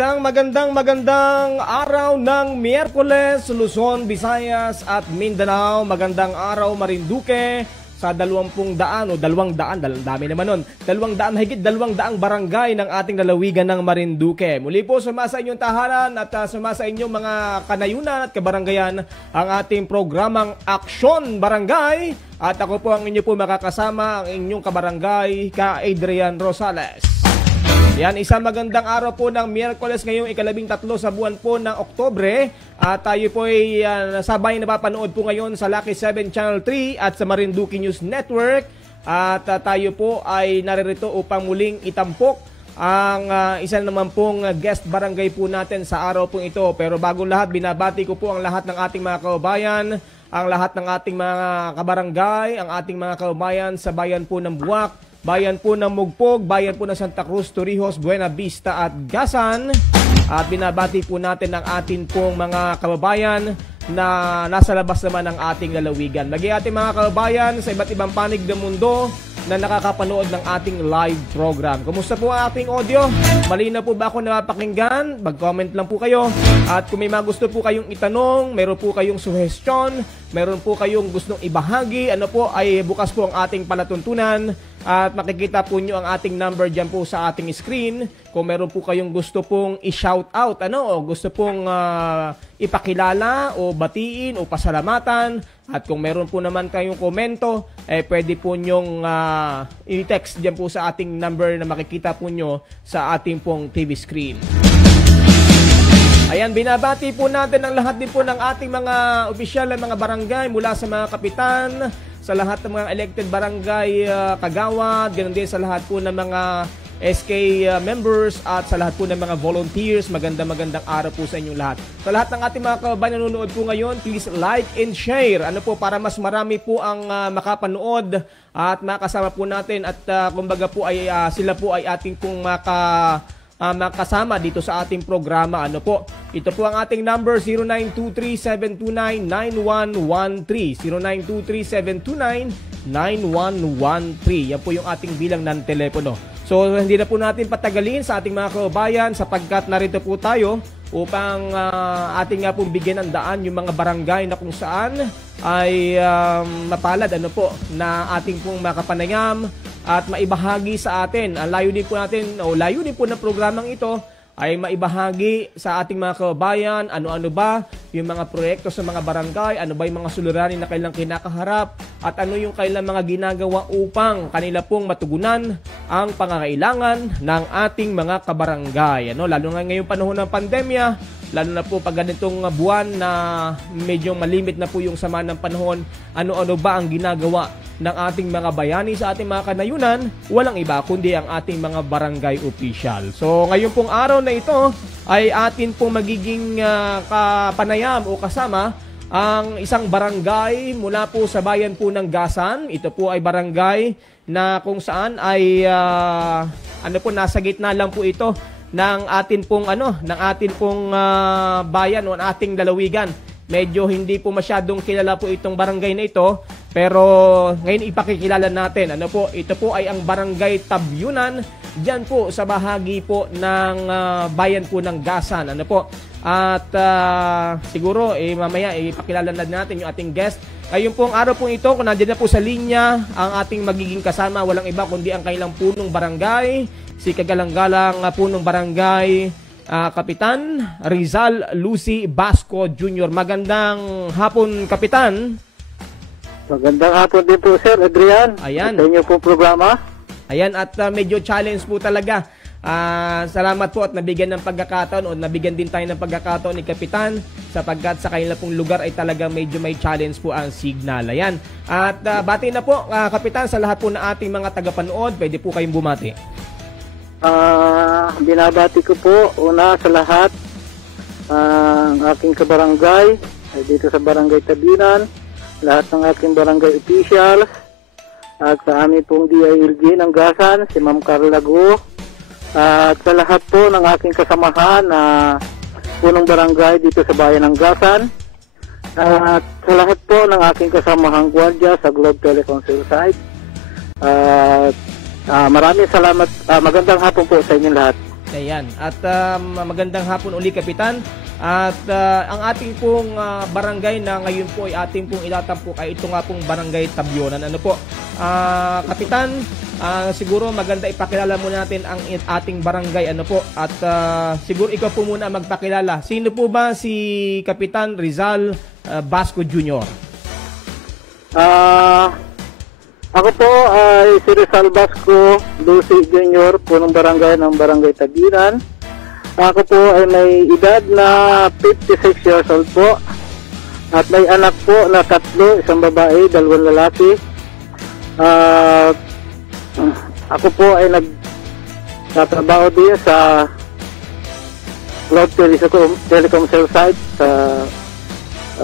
Isang magandang araw ng Miyerkules, Luzon, Visayas at Mindanao. Magandang araw Marinduque sa 200 o 200, dami naman nun, 200, higit 200 barangay ng ating lalawigan ng Marinduque. Muli po sumasa inyong tahanan at sumasa inyong mga kanayunan at kabaranggayan ang ating programang Aksyon Barangay. At ako po ang inyo po makakasama, ang inyong kabarangay, ka Adrian Rosales. Yan, isang magandang araw po ng Miyerkules ngayong ika-13 sa buwan po ng Oktubre. At tayo po ay sabay napapanood po ngayon sa Lucky 7 Channel 3 at sa Marinduque News Network. At tayo po ay naririto upang muling itampok ang isa naman pong guest barangay po natin sa araw pong ito. Pero bago lahat, binabati ko po ang lahat ng ating mga kababayan, ang lahat ng ating mga kabarangay, ang ating mga kababayan sa bayan po ng Buwak, bayan po ng Mugpog, bayan po ng Santa Cruz, Torrijos, Buena Vista at Gasan. At binabati po natin ang atin pong mga kababayan na nasa labas naman ng ating lalawigan. Maging ating mga kababayan sa iba't ibang panig ng mundo na nakakapanood ng ating live program. Kumusta po ang ating audio? Malinaw po ba ako napapakinggan? Mag-comment lang po kayo. At kung may mga gusto po kayong itanong, meron po kayong suggestion, meron po kayong gustong ibahagi, ano po ay bukas po ang ating palatuntunan. At makikita po nyo ang ating number dyan po sa ating screen. Kung meron po kayong gusto pong i-shout out, o gusto pong ipakilala o batiin o pasalamatan. At kung meron po naman kayong komento, pwede po nyong i-text dyan po sa ating number na makikita po nyo sa ating pong TV screen. Ayan, binabati po natin ang lahat din po ng ating mga opisyal ng mga barangay mula sa mga kapitan, sa lahat ng mga elected barangay kagawad, ganoon din sa lahat po ng mga SK members at sa lahat po ng mga volunteers. Magandang araw po sa inyong lahat. Sa lahat ng ating mga kababayan na nanonood po ngayon, please like and share. Para mas marami po ang makapanood at makasama po natin at kumbaga po ay sila po ay ating pong makasama dito sa ating programa. Ito po ang ating number 0923-729-9113 0923-729-9113. Yan po yung ating bilang ng telepono. So hindi na po natin patagalin sa ating mga kababayan sapagkat narito po tayo upang ating nga pong bigyan ng daan yung mga barangay na kung saan ay mapalad na ating pong makapanayam at maibahagi sa atin. Ang layunin po natin o layunin po ng programang ito ay maibahagi sa ating mga kababayan ano-ano ba yung mga proyekto sa mga barangay, ano ba yung mga suliranin na kailang kinakaharap at ano yung kailang mga ginagawa upang kanila pong matugunan ang pangangailangan ng ating mga kabarangay. Lalo nga ngayong panahon ng pandemya, lalo na po pag ganitong buwan na medyo malimit na po yung sama ng panahon, ano-ano ba ang ginagawa ng ating mga bayani sa ating mga kanayunan? Walang iba kundi ang ating mga barangay official. So ngayon pong araw na ito ay atin pong magiging kapanayam o kasama ang isang barangay mula po sa bayan po ng Gasan. Ito po ay barangay na kung saan ay nasa gitna lang po ito ng atin pong bayan o ating lalawigan. Medyo hindi po masyadong kilala po itong barangay na ito, pero ngayon ipakikilala natin. Ito po ay ang Barangay Tabyunan, diyan po sa bahagi po ng bayan po ng Gasan. At siguro mamaya ipakilala na natin yung ating guest. Ngayong pong araw pong ito, kung nandiyan na po sa linya ang ating magiging kasama, walang iba kundi ang kailang punong barangay, si kagalang-galang punong barangay Kapitan Rizal Lucy Basco Jr. Magandang hapon, Kapitan. Magandang hapon din po, Sir Adrian. Ayan. Sa inyo po programa. Ayan, at medyo challenge po talaga. Salamat po at nabigyan ng pagkakataon o nabigyan din tayo ng pagkakataon ni Kapitan sapagkat sa kanila pong lugar ay talaga medyo may challenge po ang signal. Ayan. At bati na po, Kapitan, sa lahat po na ating mga tagapanood. Pwede po kayong bumati. Binabati ko po una sa lahat ang aking kabarangay dito sa Barangay Tabyunan, lahat ng aking barangay officials at sa amin pong DILG ng Gasan, si Ma'am Carla Go, at sa lahat po ng aking kasamahan na punong barangay dito sa bayan ng Gasan, at sa lahat po ng aking kasamahang gwardiya sa Globe Telecom Cell Site. Maraming salamat. Magandang hapon po sa inyong lahat. Ayan. At magandang hapon uli, Kapitan. At ang ating pong barangay na ngayon po ay ating pong itatampok ay ito nga pong Barangay Tabyonan. Ano po? Kapitan, siguro maganda ipakilala muna natin ang ating barangay. Ano po? At siguro ikaw po muna magpakilala. Sino po ba si Kapitan Rizal Basco Jr.? Ako po ay si Rizal Basco Lucy Jr. po ng Barangay Tabinan. Ako po ay may edad na 56 years old po. At may anak po na 3, isang babae, 2 lalaki. Ako po ay nagtatrabaho din sa Globe Telecom Cell Site sa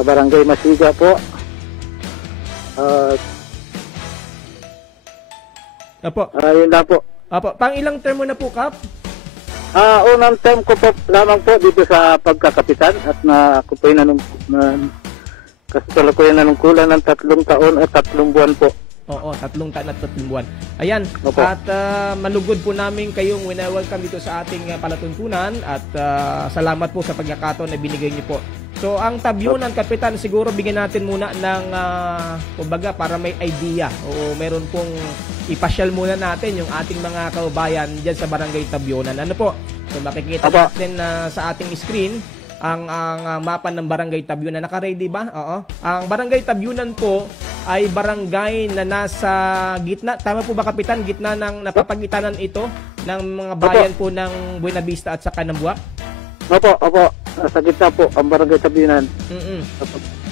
Barangay Masiga po. Apo. Yun na po. Apo. Pang ilang term mo na po, Kap? Unang term ko po lamang po dito sa pagkakapitan at ako po yung nanungkulan ng 3 taon at 3 buwan po. Oo, 3 taon at 3 buwan. Ayan. Opo. At malugod po namin kayong welcome dito sa ating palatuntunan at salamat po sa pagkakataon na binigay niyo po. So, ang Tabyonan, Kapitan, siguro bigyan natin muna ng, kumbaga, para may idea. O meron pong ipasyal muna natin yung ating mga kaubayan dyan sa Barangay Tabyonan. Ano po? So, makikita natin sa ating screen ang mapa ng Barangay Tabyonan. Naka-ready ba? Oo. Ang Barangay Tabyonan po ay barangay na nasa gitna. Tama po ba, Kapitan? Gitna ng napapagitanan ito ng mga bayan po ng Buenavista at saka ng Buwak? Opo. Sa gitna po ang Barangay Tabinan.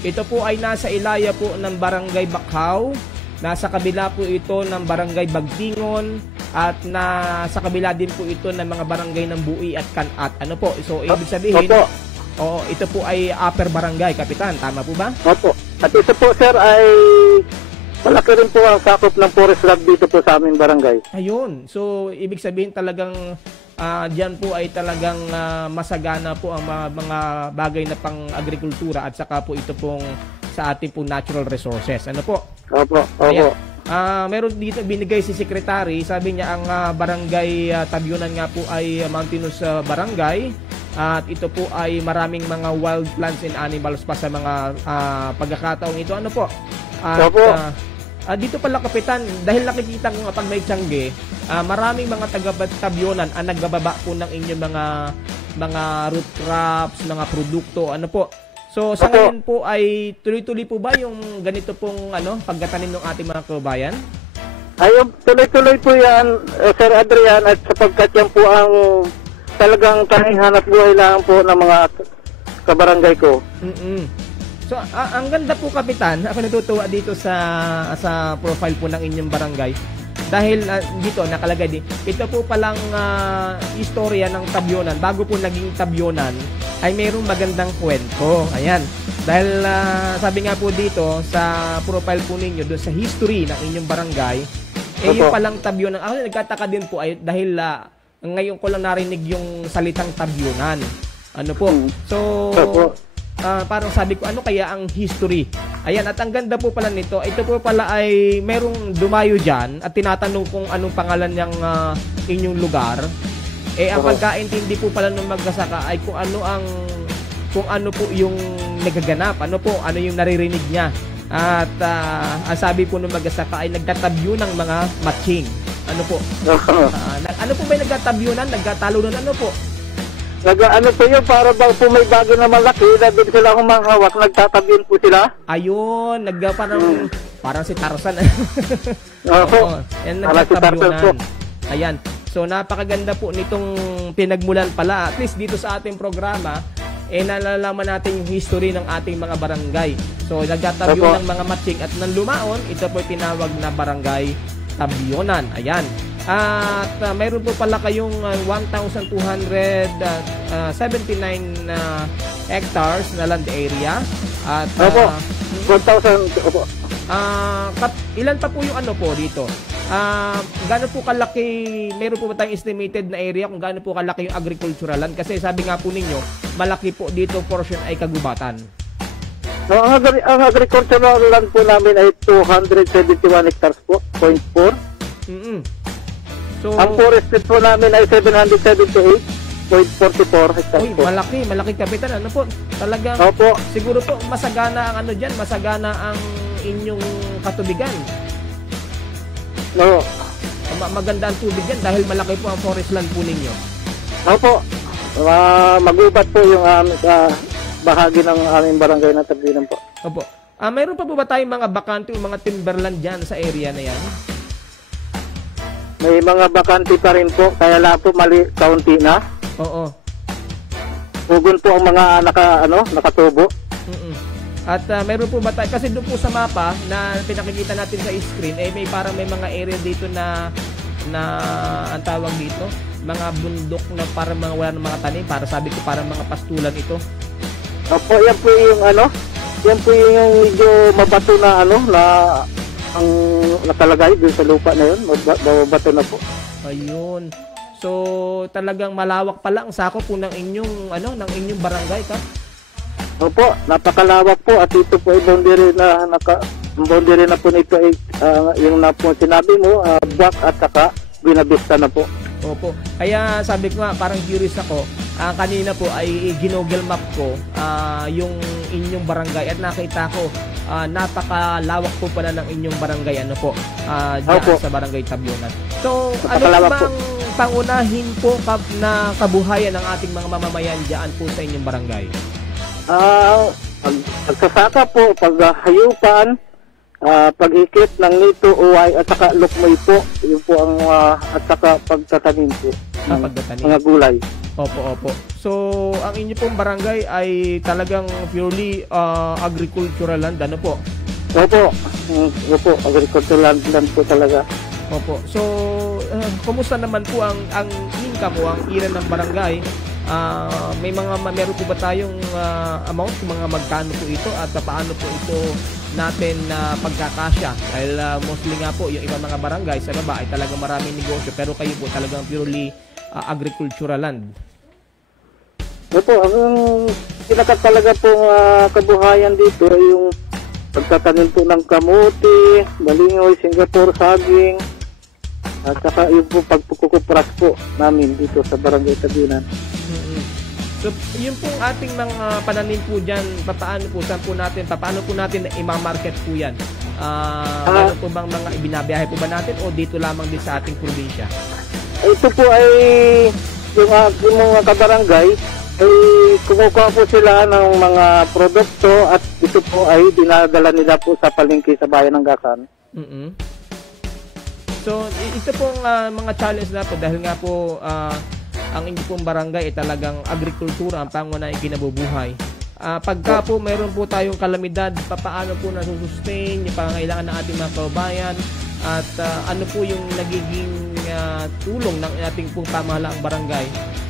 Ito po ay nasa ilaya po ng Barangay Bakhaw. Nasa kabila po ito ng Barangay Bagtingon. At nasa kabila din po ito ng mga barangay ng Bui at Kanat. Ano po? So, ibig sabihin, ito po ay upper barangay, Kapitan. Tama po ba? Opo. At ito po, sir, ay malaki rin po ang sakop ng forest land dito po sa aming barangay. Ayun. So, ibig sabihin talagang diyan po ay talagang masagana po ang mga bagay na pang-agrikultura at saka po ito pong sa ating pong natural resources. Ano po? Opo. Meron dito binigay si Secretary, sabi niya ang Barangay Tabyonan nga po ay mountainous barangay at ito po ay maraming mga wild plants and animals pa sa mga pagkakataong ito. Ano po? Dito pala, Kapitan, dahil nakikita ko nga pag may tiyangge, maraming mga taga-Tabyonan ang nagbababa po ng inyong mga root crops, mga produkto. Ano po? So, sa ngayon po ay tuloy-tuloy po ba yung ganito pong pagtatanim ng ating mga kabayan? Ayun, tuloy-tuloy po yan, Sir Adrian, at sapagkat yan po ang talagang tanging hanap buhay lang po ng mga kabarangay ko. So, ang ganda po, Kapitan. Ako natutuwa dito sa profile po ng inyong barangay. Dahil dito, nakalagay din. Ito po palang istorya ng Tabyonan. Bago po naging Tabyonan, ay mayroong magandang kwento. Ayan. Dahil sabi nga po dito, sa profile po ninyo, doon sa history ng inyong barangay, yung palang Tabyonan. Ako nagkataka din po ay dahil ngayon ko lang narinig yung salitang Tabyonan. Ano po? So, parang sabi ko, ano kaya ang history? Ayan, at ang ganda po pala nito, ito po pala ay merong dumayo dyan at tinatanong kung anong pangalan niyang inyong lugar. Ang pagkaintindi po pala ng magsasaka ay kung ano po yung nagaganap, ano yung naririnig niya. At ang sabi po ng magsasaka ay nagtatabyo ng mga matching. Ano po? Ano po ba yung nagtatabyunan? Nagtatalunan? Ano po? Ano po yun, para bang po may bago na malaki na doon sila humahawak, nagtatabihan po sila? Ayun, parang si Tarzan. Oo, parang si Tarzan po. Ayan, so napakaganda po nitong pinagmulan pala, at least dito sa ating programa, nalalaman natin yung history ng ating mga barangay. So nagtatabihan ng mga matching at nang lumaon, ito po tinawag na Barangay Tabyonan. Ayan. At mayroon po pala kayong 1,279 hectares na land area. At 1,000. Ilan pa po yung po dito? Gaano po kalaki, meron po ba tayong estimated na area kung gaano po kalaki yung agricultural land? Kasi sabi nga po ninyo, malaki po dito portion ay kagubatan. Ang agricultural land po namin ay 271 hectares po, 0.4. So, ang forested po namin ay 778. 6.44 hectares Uy, po. malaki kapitan. Ano po? Talagang Opo. siguro po masagana ang ano diyan, masagana ang inyong katubigan. No. Maganda ang tubig diyan dahil malaki po ang forest land po ninyo. Opo. Magubat po yung bahagi ng aming barangay na Tabinan po. Opo. Mayroon pa po ba tayong mga bakante o mga timberland diyan sa area na 'yan? May mga bakante pa rin po, kaya lang po kaunti na. Oo. Pugon po ang mga nakatubo. At meron po ba tayo, kasi doon po sa mapa na pinakikita natin sa screen, may parang may mga area dito na ang tawag dito, mga bundok na parang mga wala ng mga tanim, para sabi ko parang mga pastulan ito. Opo, yan po yung yan po yung medyo mabato na na ang nakalagay doon sa lupa na yun, mabato na po. Ayun. So, talagang malawak pala ang sako po ng inyong ng inyong barangay, ka? Opo, napakalawak po at ito po ay boundary na po nito ay yung na po sinabi mo, Buwak at saka Binabista na po. Opo. Kaya sabi ko nga, parang curious ako. Kanina po ay ginoggle map ko yung inyong barangay at nakita ko napakalawak po pala ng inyong barangay diyan sa barangay Tabionan. So, ano bang pangunahin po na kabuhayan ng ating mga mamamayan diyan po sa inyong barangay? Pagsasaka po, paghayupan, pag-ikit ng nito, uway, at saka lukmoy po. Yun po ang, at saka pagtatanim po ng mga gulay. Opo. So, ang inyo pong barangay ay talagang purely agricultural land, ano po? Opo, agricultural land po talaga. Opo. So, kumusta naman po ang income o ang ira ng barangay? Meron po ba tayong amount kung mga magkano po ito at paano po ito natin pagkakasya? Dahil mostly nga po yung ibang mga barangay sa baba ay talagang maraming negosyo, pero kayo po talagang purely agricultural land. Opo, ang pinaka talaga pong kabuhayan dito ay yung pagtatanim po ng kamuti, balingoy, Singapore, saging, at saka yung po pagpukupras po namin dito sa barangay Tabinan. So, yun pong ating mga pananim po dyan, paano po natin i-market po yan? Meron po bang mga ibinabiyahe po ba natin o dito lamang din sa ating probinsya? Ito po ay yung aking mga kabarangay ay kumukuha po sila ng mga produkto at ito po ay dinadala nila po sa palengke sa bayan ng Gasan. So, ito pong mga challenge na po dahil nga po ang inyong pong barangay ay talagang agrikultura ang pangunahing kinabubuhay. Pagka po meron po tayong kalamidad, paano po nasusustain yung pangangailangan ng ating mga kababayan at ano po yung nagiging tulong ng ating pong pamahalaang barangay.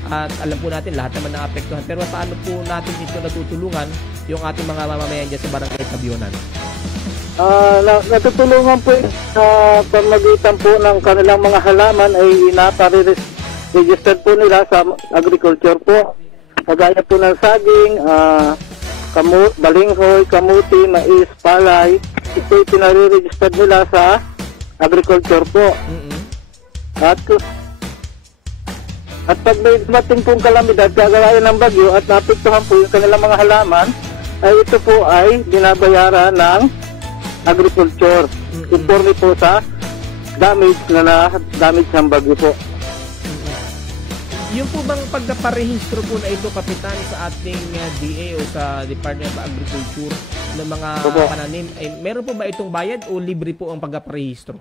At alam po natin lahat naman naapektuhan, pero paano po natin ito natutulungan yung ating mga mamamayan dyan sa barangay Tabionan? Natutulungan po sa pamagitan po ng kanilang mga halaman ay registered po nila sa agriculture po. Kagaya po ng saging, balinghoy, kamuti, mais, palay. Ito ay pinare-registered nila sa agriculture po. At pag may dumating pong kalamidad, kagaya ng bagyo at napektuhan po yung kanilang mga halaman, ay ito po ay binabayaran ng agriculture. Conforme po sa damage ng bagyo po. Yung po bang pagpaparehistro po na ito, Kapitan, sa ating DA o sa Department of Agriculture ng mga pananim, meron po ba itong bayad o libre po ang pagpaparehistro?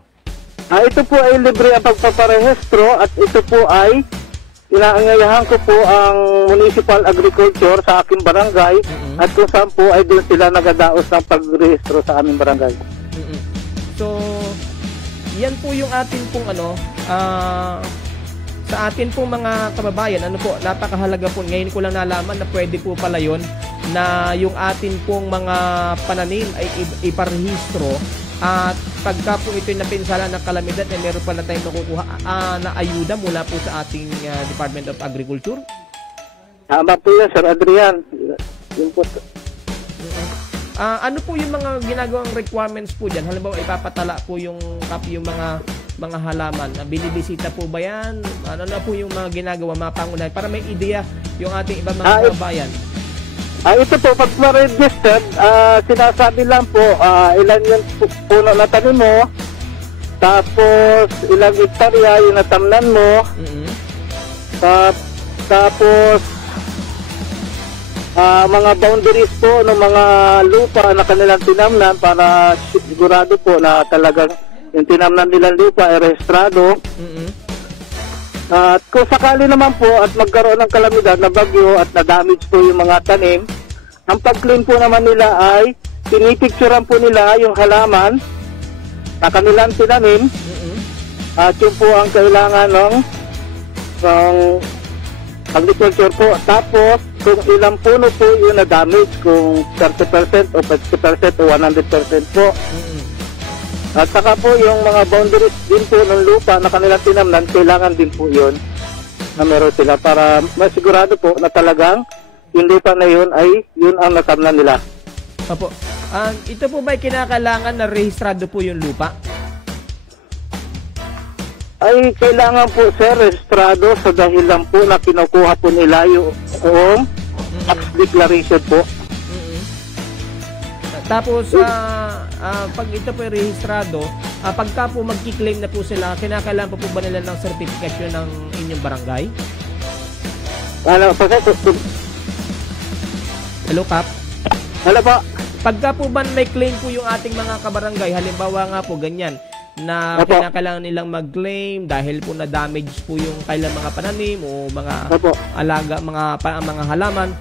Ito po ay libre ang pagpaparehistro at ito po ay inaangayahan ko po ang Municipal Agriculture sa aking barangay at kung saan po ay doon sila nagadaos ng pagrehistro sa aming barangay. So, yan po yung atin pong sa atin pong mga kababayan, napakahalaga po. Ngayon ko lang nalaman na pwede po pala yun na yung atin pong mga pananim ay iparehistro at pagka po ito'y napinsala ng kalamidad ay meron pala tayong nakukuha na ayuda mula po sa ating Department of Agriculture. Tama po yan, Sir Adrian. Yun po. Ano po yung mga ginagawang requirements po dyan? Halimbawa, ipapatala po yung mga mga halaman? Binibisita po ba yan? Ano na po yung mga ginagawa, mga pangunahan para may ideya yung ating ibang mga kababayan? Ito po, pag ma-registered, sinasabi lang po ilan yung puno na tanim mo, tapos ilang hektarya yung natamnan mo, tapos mga boundaries po ng mga lupa na kanilang tinamnan para sigurado po na talagang yung tinamnan nilang lupa ay rehistrado. At kung sakali naman po at magkaroon ng kalamidad na bagyo at na-damage po yung mga tanim, ang pag-claim po naman nila ay pinipicturean po nila yung halaman na kanilang tinanim at yun po ang kailangan ng agriculture po. Tapos kung ilang puno po yung na-damage, kung 30% o 50% o 100% po. At saka po yung mga boundaries din po ng lupa na kanilang tinamnan, kailangan din po yun na meron sila para masigurado po na talagang yung lupa na yun ay yun ang natamnan nila. Opo. Ito po ba kinakailangan na rehistrado po yung lupa? Ay kailangan po sir, rehistrado sa dahilan po na kinukuha po nila yung tax declaration po. Tapos, pag ito po rehistrado, pagka po magki-claim na po sila, kinakailangan po ba nila ng certification ng inyong barangay? Hello, Kap? Hello po. Pagka po ba may claim po yung ating mga kabarangay, halimbawa nga po ganyan, na kinakailangan nilang mag-claim dahil po na-damage po yung kailang mga pananim o mga alaga, mga halaman,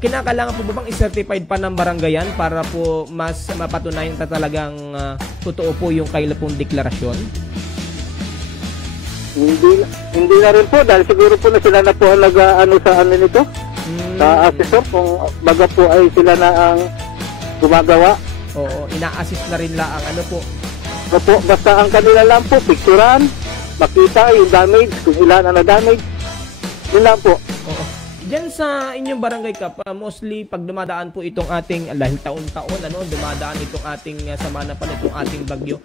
kinakailangan po ba bang i-certified pa ng barangayan para po mas mapatunayan na talagang totoo po yung kailan pong deklarasyon? Hindi na rin po dahil siguro po na sila na po ang nag-ano sa ano nito sa assessor kung baga po ay sila na ang gumagawa. Oo, ina-assist na rin lang ang ano po. Opo, basta ang kanila lang po picturean, makita yung damage, kung ilan ang na-damage, yun lang po. Oo. Diyan sa inyong barangay Kap, mostly pag dumadaan po itong ating, dahil taon-taon, dumadaan itong ating sama na pala itong ating bagyo.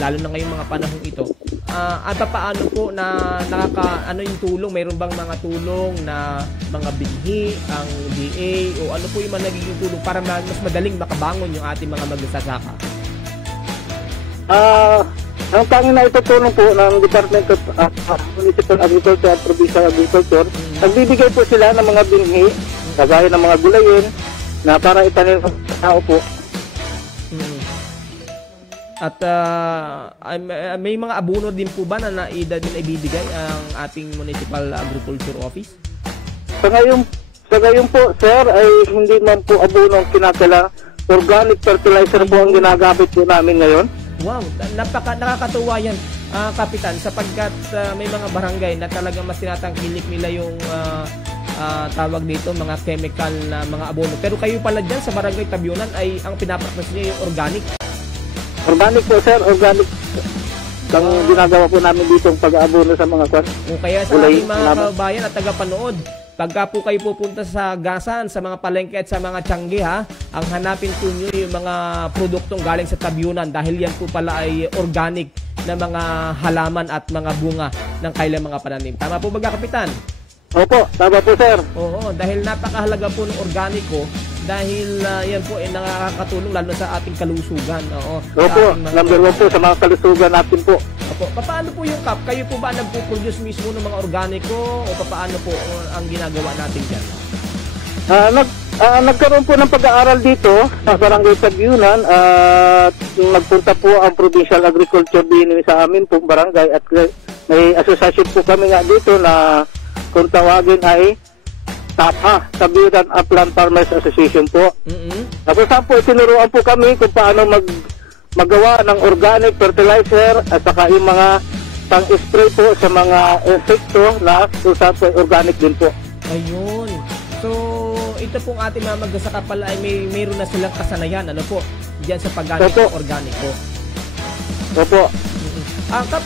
Lalo na ngayong mga panahon ito. At paano po na ano yung tulong? Mayroon bang mga tulong na mga binhi, ang DA, o ano po yung mga nagiging tulong para mas madaling makabangon yung ating mga magsasaka? Ang tanging na itutulong po ng Department of Municipal Agriculture at Provincial Agriculture, nagbibigay po sila ng mga binhi, kagaya ng mga gulayin, na para itanim sa tao po. At may mga abono din po ba na ibibigay ang ating Municipal Agriculture Office? Sa ngayon po, sir, ay hindi man po abono ang kinakailangan. Organic fertilizer po ang ginagamit po namin ngayon. Wow, nakakatuwa yan, Kapitan, sapagkat may mga barangay na talagang mas tinatangkilik nila yung tawag dito, mga chemical na mga abono. Pero kayo pala dyan sa Barangay Tabyunan ay ang pinapractice niyo yung organic. Organic po sir, organic. Ang ginagawa po namin dito ang pag-aabono sa mga kwan. O kaya sa ating mga kabayan at tagapanood, pagka po kayo pupunta sa gasan, sa mga palengke at sa mga tiyangge ang hanapin po nyo yung mga produktong galing sa Tabyunan dahil yan po pala ay organic na mga halaman at mga bunga ng kailang mga pananim. Tama po ba, Kapitan? Opo, tama po sir. Oo, dahil napakahalaga po ng organiko dahil yan po ay nakakatulong lalo sa ating kalusugan. Opo, number 1 po sa mga kalusugan natin po. Opo, paano po yung Kap? Kayo po ba nagpo-produce mismo ng mga organiko o paano po ang ginagawa natin dyan? Nagkaroon po ng pag-aaral dito sa Barangay Tabyunan at nagpunta po ang Provincial Agriculture din sa amin pong barangay at may association po kami nga dito na kung tawagin ay TAPA, Tabyunan Upland Farmers Association po. Tapos po, tinuruan po kami kung paano magawa ng organic fertilizer at saka yung mga pang-spray po sa mga insekto na kung saan po organic din po. Ayun. So, ito pong ating mga magsasaka pala ay mayroon na silang kasanayan, ano po, diyan sa paggamit ng organic po. Opo. Kap,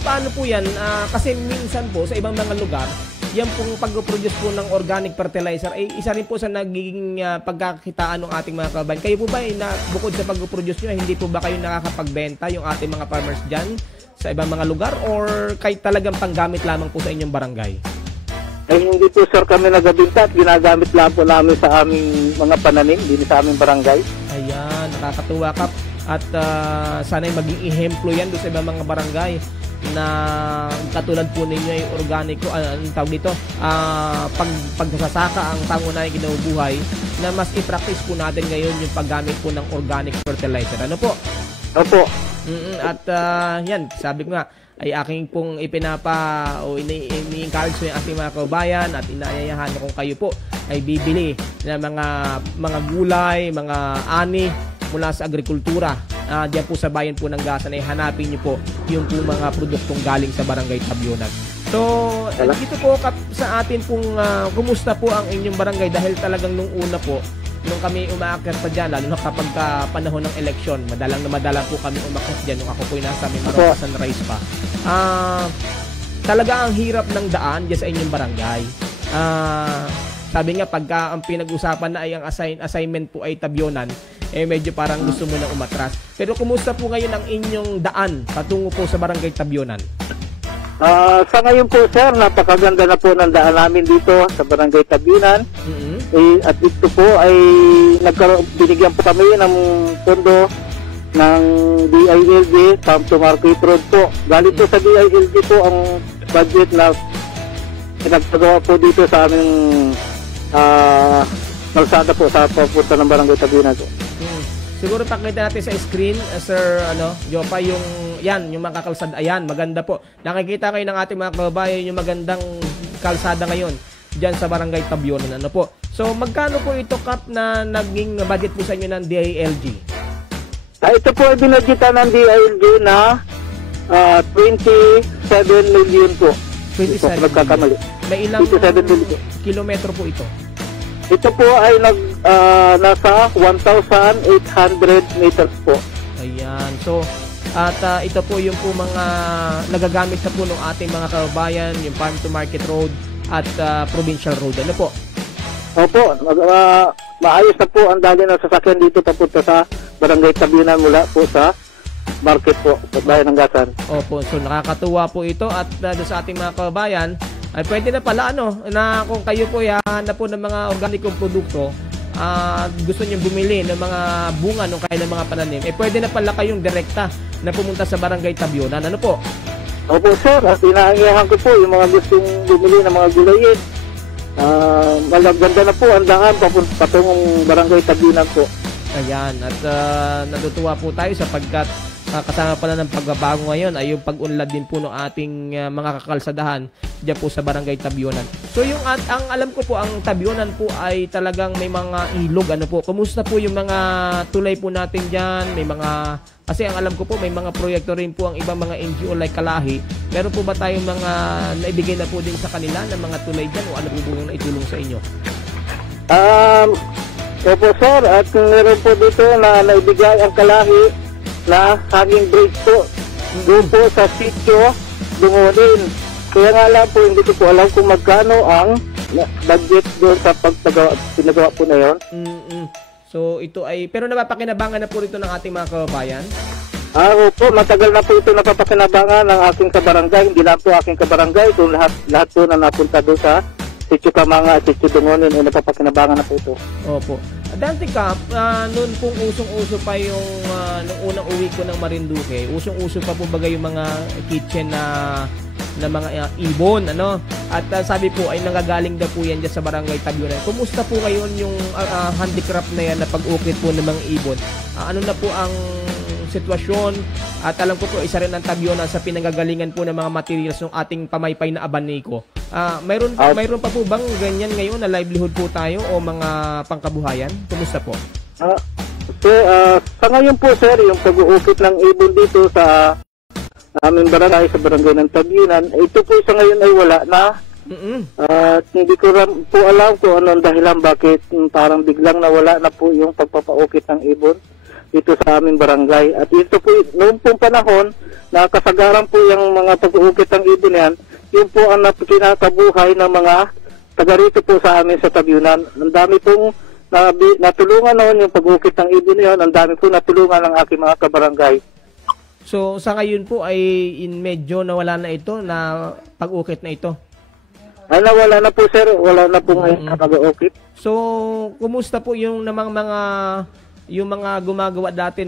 paano po yan? Kasi minsan po sa ibang mga lugar, yan pong pag-produce po ng organic fertilizer ay isa rin po sa nagiging pagkakitaan ng ating mga kababayan. Kayo po ba bukod sa pag-produce nyo, hindi po ba kayo nakakapagbenta yung ating mga farmers dyan sa ibang mga lugar or kahit talagang panggamit lamang po sa inyong barangay? Ay hindi po sir kami nagabinta at ginagamit lang po namin sa aming mga pananim, hindi sa aming barangay. Ayan, nakakatuwa Kap. At sana'y maging ehemplo yan doon sa ibang mga barangay na katulad po ninyo ay organiko, ang tawag dito, pagsasaka ang pangunahing kinubuhay na mas i-practice po natin ngayon yung paggamit po ng organic fertilizer. Ano po? Opo. At yan, sabi ko nga, ay aking pong ini-encourage yung ating mga kabayan at inaayahan kung kayo po ay bibili ng mga gulay, mga ani mula sa agrikultura. Diyan po sa bayan po ng Gasan ay hanapin niyo po yung po mga produktong galing sa Barangay Tabyonan. So, dito po sa atin pong kumusta po ang inyong barangay dahil talagang nung una po, nung kami umaakyat pa dyan, lalo na kapag panahon ng eleksyon, madalang po kami umakyat dyan nung ako po nasa Mimaropa Sunrise pa. Talaga ang hirap ng daan dyan sa inyong barangay. Sabi nga, pagka ang pinag-usapan na ay ang assignment po ay Tabyonan, medyo parang gusto mo na umatras. Pero kumusta po ngayon ang inyong daan patungo po sa Barangay Tabyonan? Sa ngayon po sir, napakaganda na po ng daan namin dito sa Barangay Tabyonan. At dito po ay binigyan po kami ng pondo ng DILG, Farm to Market Road po. Galing po sa DILG po ang budget na pinagpagawa po dito sa aming kalsada po sa papunta ng Barangay Tabyonan po. Siguro pakita natin sa screen, Sir Jopa, yung mga kalsada. Ayan, maganda po. Nakikita kayo ng ating mga kababayan yung magandang kalsada ngayon diyan sa Barangay Tabyonan. Ano po? So, magkano po ito, Kap, na naging budget po sa inyo ng DILG? Ito po ay binadgetan ng DILG na 27 million po. 27 million. May ilang kilometro po ito? Ito po ay nasa 1,800 meters po. Ayan. So, at ito po yung po mga nagagamit na po ng ating mga kababayan, yung Farm to Market Road at Provincial Road. Ano po? Opo. Maayos na po ang dali ng sasakyan dito papunta sa Barangay Tabyonan mula po sa market po, sa bayan ng Gasan. Opo. So, nakakatuwa po ito at sa ating mga kababayan, ay pwede na pala na kung kayo po hahanap po ng mga organikong produkto, gusto niyo bumili ng mga bunga ng kailang mga pananim, pwede na pala kayong direkta na pumunta sa Barangay Tabyonan. Ano po? Opo sir, at inaanyahan ko po yung mga gustong bumili ng mga gulayin. Malaganda na po ang daan patungong Barangay Tabyonan po. Ayan, at natutuwa po tayo sapagkat kasama pala ng pagbabago ngayon ay yung pag-unlad din po ng ating mga kakalsadahan diyan po sa Barangay Tabyonan. So yung ang alam ko po, ang Tabyonan po ay talagang may mga ilog. Ano po? Kumusta po yung mga tulay po natin diyan? May mga, kasi ang alam ko po may mga proyekto rin po ang ibang mga NGO like Kalahi. Meron po ba tayong mga naibigay na po din sa kanila ng mga tulay diyan o ano po yung naitulong sa inyo? Opo sir, at meron po dito na naibigay ang Kalahi na hanging bridge po doon po sa sitio Dungunin. Kaya nga lang po, hindi ko po alam kung magkano ang budget doon sa pinagawa po na yun. So ito ay, pero napapakinabangan na po rito ng ating mga kababayan? Opo, matagal na po ito napapakinabangan ng aking kabarangay. Hindi lang po aking kabarangay, kung lahat po na napunta doon sa sitio Kamanga at sitio Dungunin ay napapakinabangan na po ito. Opo. Dante Kap, noon pong usong-uso pa yung nung unang uwi ko ng Marinduque, usong-uso pa po bagay yung mga kitchen na mga ibon, ano? At sabi po ay nanggagaling daw po yan dyan sa Barangay Tabyonan. Kumusta po ngayon yung handicraft na yan na pag-ukit po ng mga ibon? Ano na po ang sitwasyon? At alam ko po isa rin ang Tabyonan sa pinanggagalingan po ng mga materials ng ating pamaypay na abaniko. Mayroon pa po bang ganyan ngayon na livelihood po tayo o mga pangkabuhayan? Kumusta po? Sa ngayon po sir, yung pag-uukit ng ibon dito sa aming barangay, sa barangay ng Tabyonan, ito po sa ngayon ay wala na. Hindi ko po alam kung ano ang dahilan bakit parang biglang nawala na po yung pagpapaukit ng ibon dito sa aming barangay. At ito po, noong pong panahon, nakasagaran po yung mga pag-uukit ng ibon yan, yun po ang kinakabuhay ng mga taga rito po sa amin sa Tabyunan. Ang dami pong natulungan noon yung pag-ukit ng ibon yun. Ang dami po natulungan ng aking mga kabarangay. So sa ngayon po ay medyo nawala na ito na pag-ukit na ito. Wala na po sir, wala na po ngayon na pag-ukit. So kumusta po yung yung mga gumagawa dati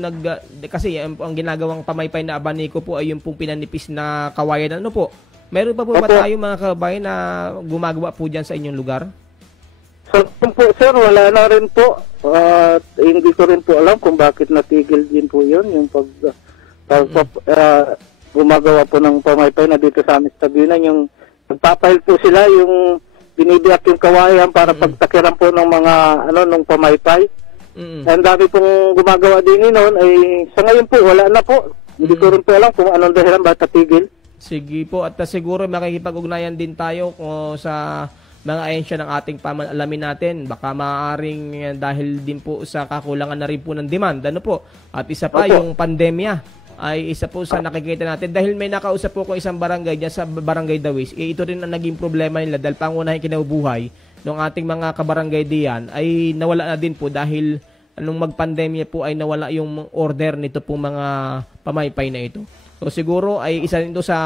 kasi ang ginagawang pamaypay na abaniko po ay yung pong pinanipis na kawayan. Ano po? Meron pa po ba tayo mga kabayan na gumagawa po dyan sa inyong lugar? So po sir, wala na rin po. Hindi ko rin po alam kung bakit natigil din po yun yung gumagawa po ng pamaypay na dito sa amin sa Tabyunan. Yung nagpapail po sila yung binibiyak yung kawayan para pagtakiran po ng mga nung pamaypay. Ang dami pong gumagawa din noon ay sa ngayon po wala na po. Hindi ko rin po alam kung anong dahilan bakit natigil. Sige po, at siguro makikipag-ugnayan din tayo sa mga ahensya ng ating alamin natin. Baka maaaring dahil din po sa kakulangan na rin po ng demand. Ano po? At isa pa, yung pandemya ay isa po sa nakikita natin. Dahil may nakausap po ko isang barangay dyan sa Barangay Dawis, ito rin ang naging problema nila dahil pangunahing kinabubuhay ng ating mga kabarangay diyan ay nawala na din po dahil nung magpandemya po ay nawala yung order nito pong mga pamaypay na ito. So siguro ay isa rin ito sa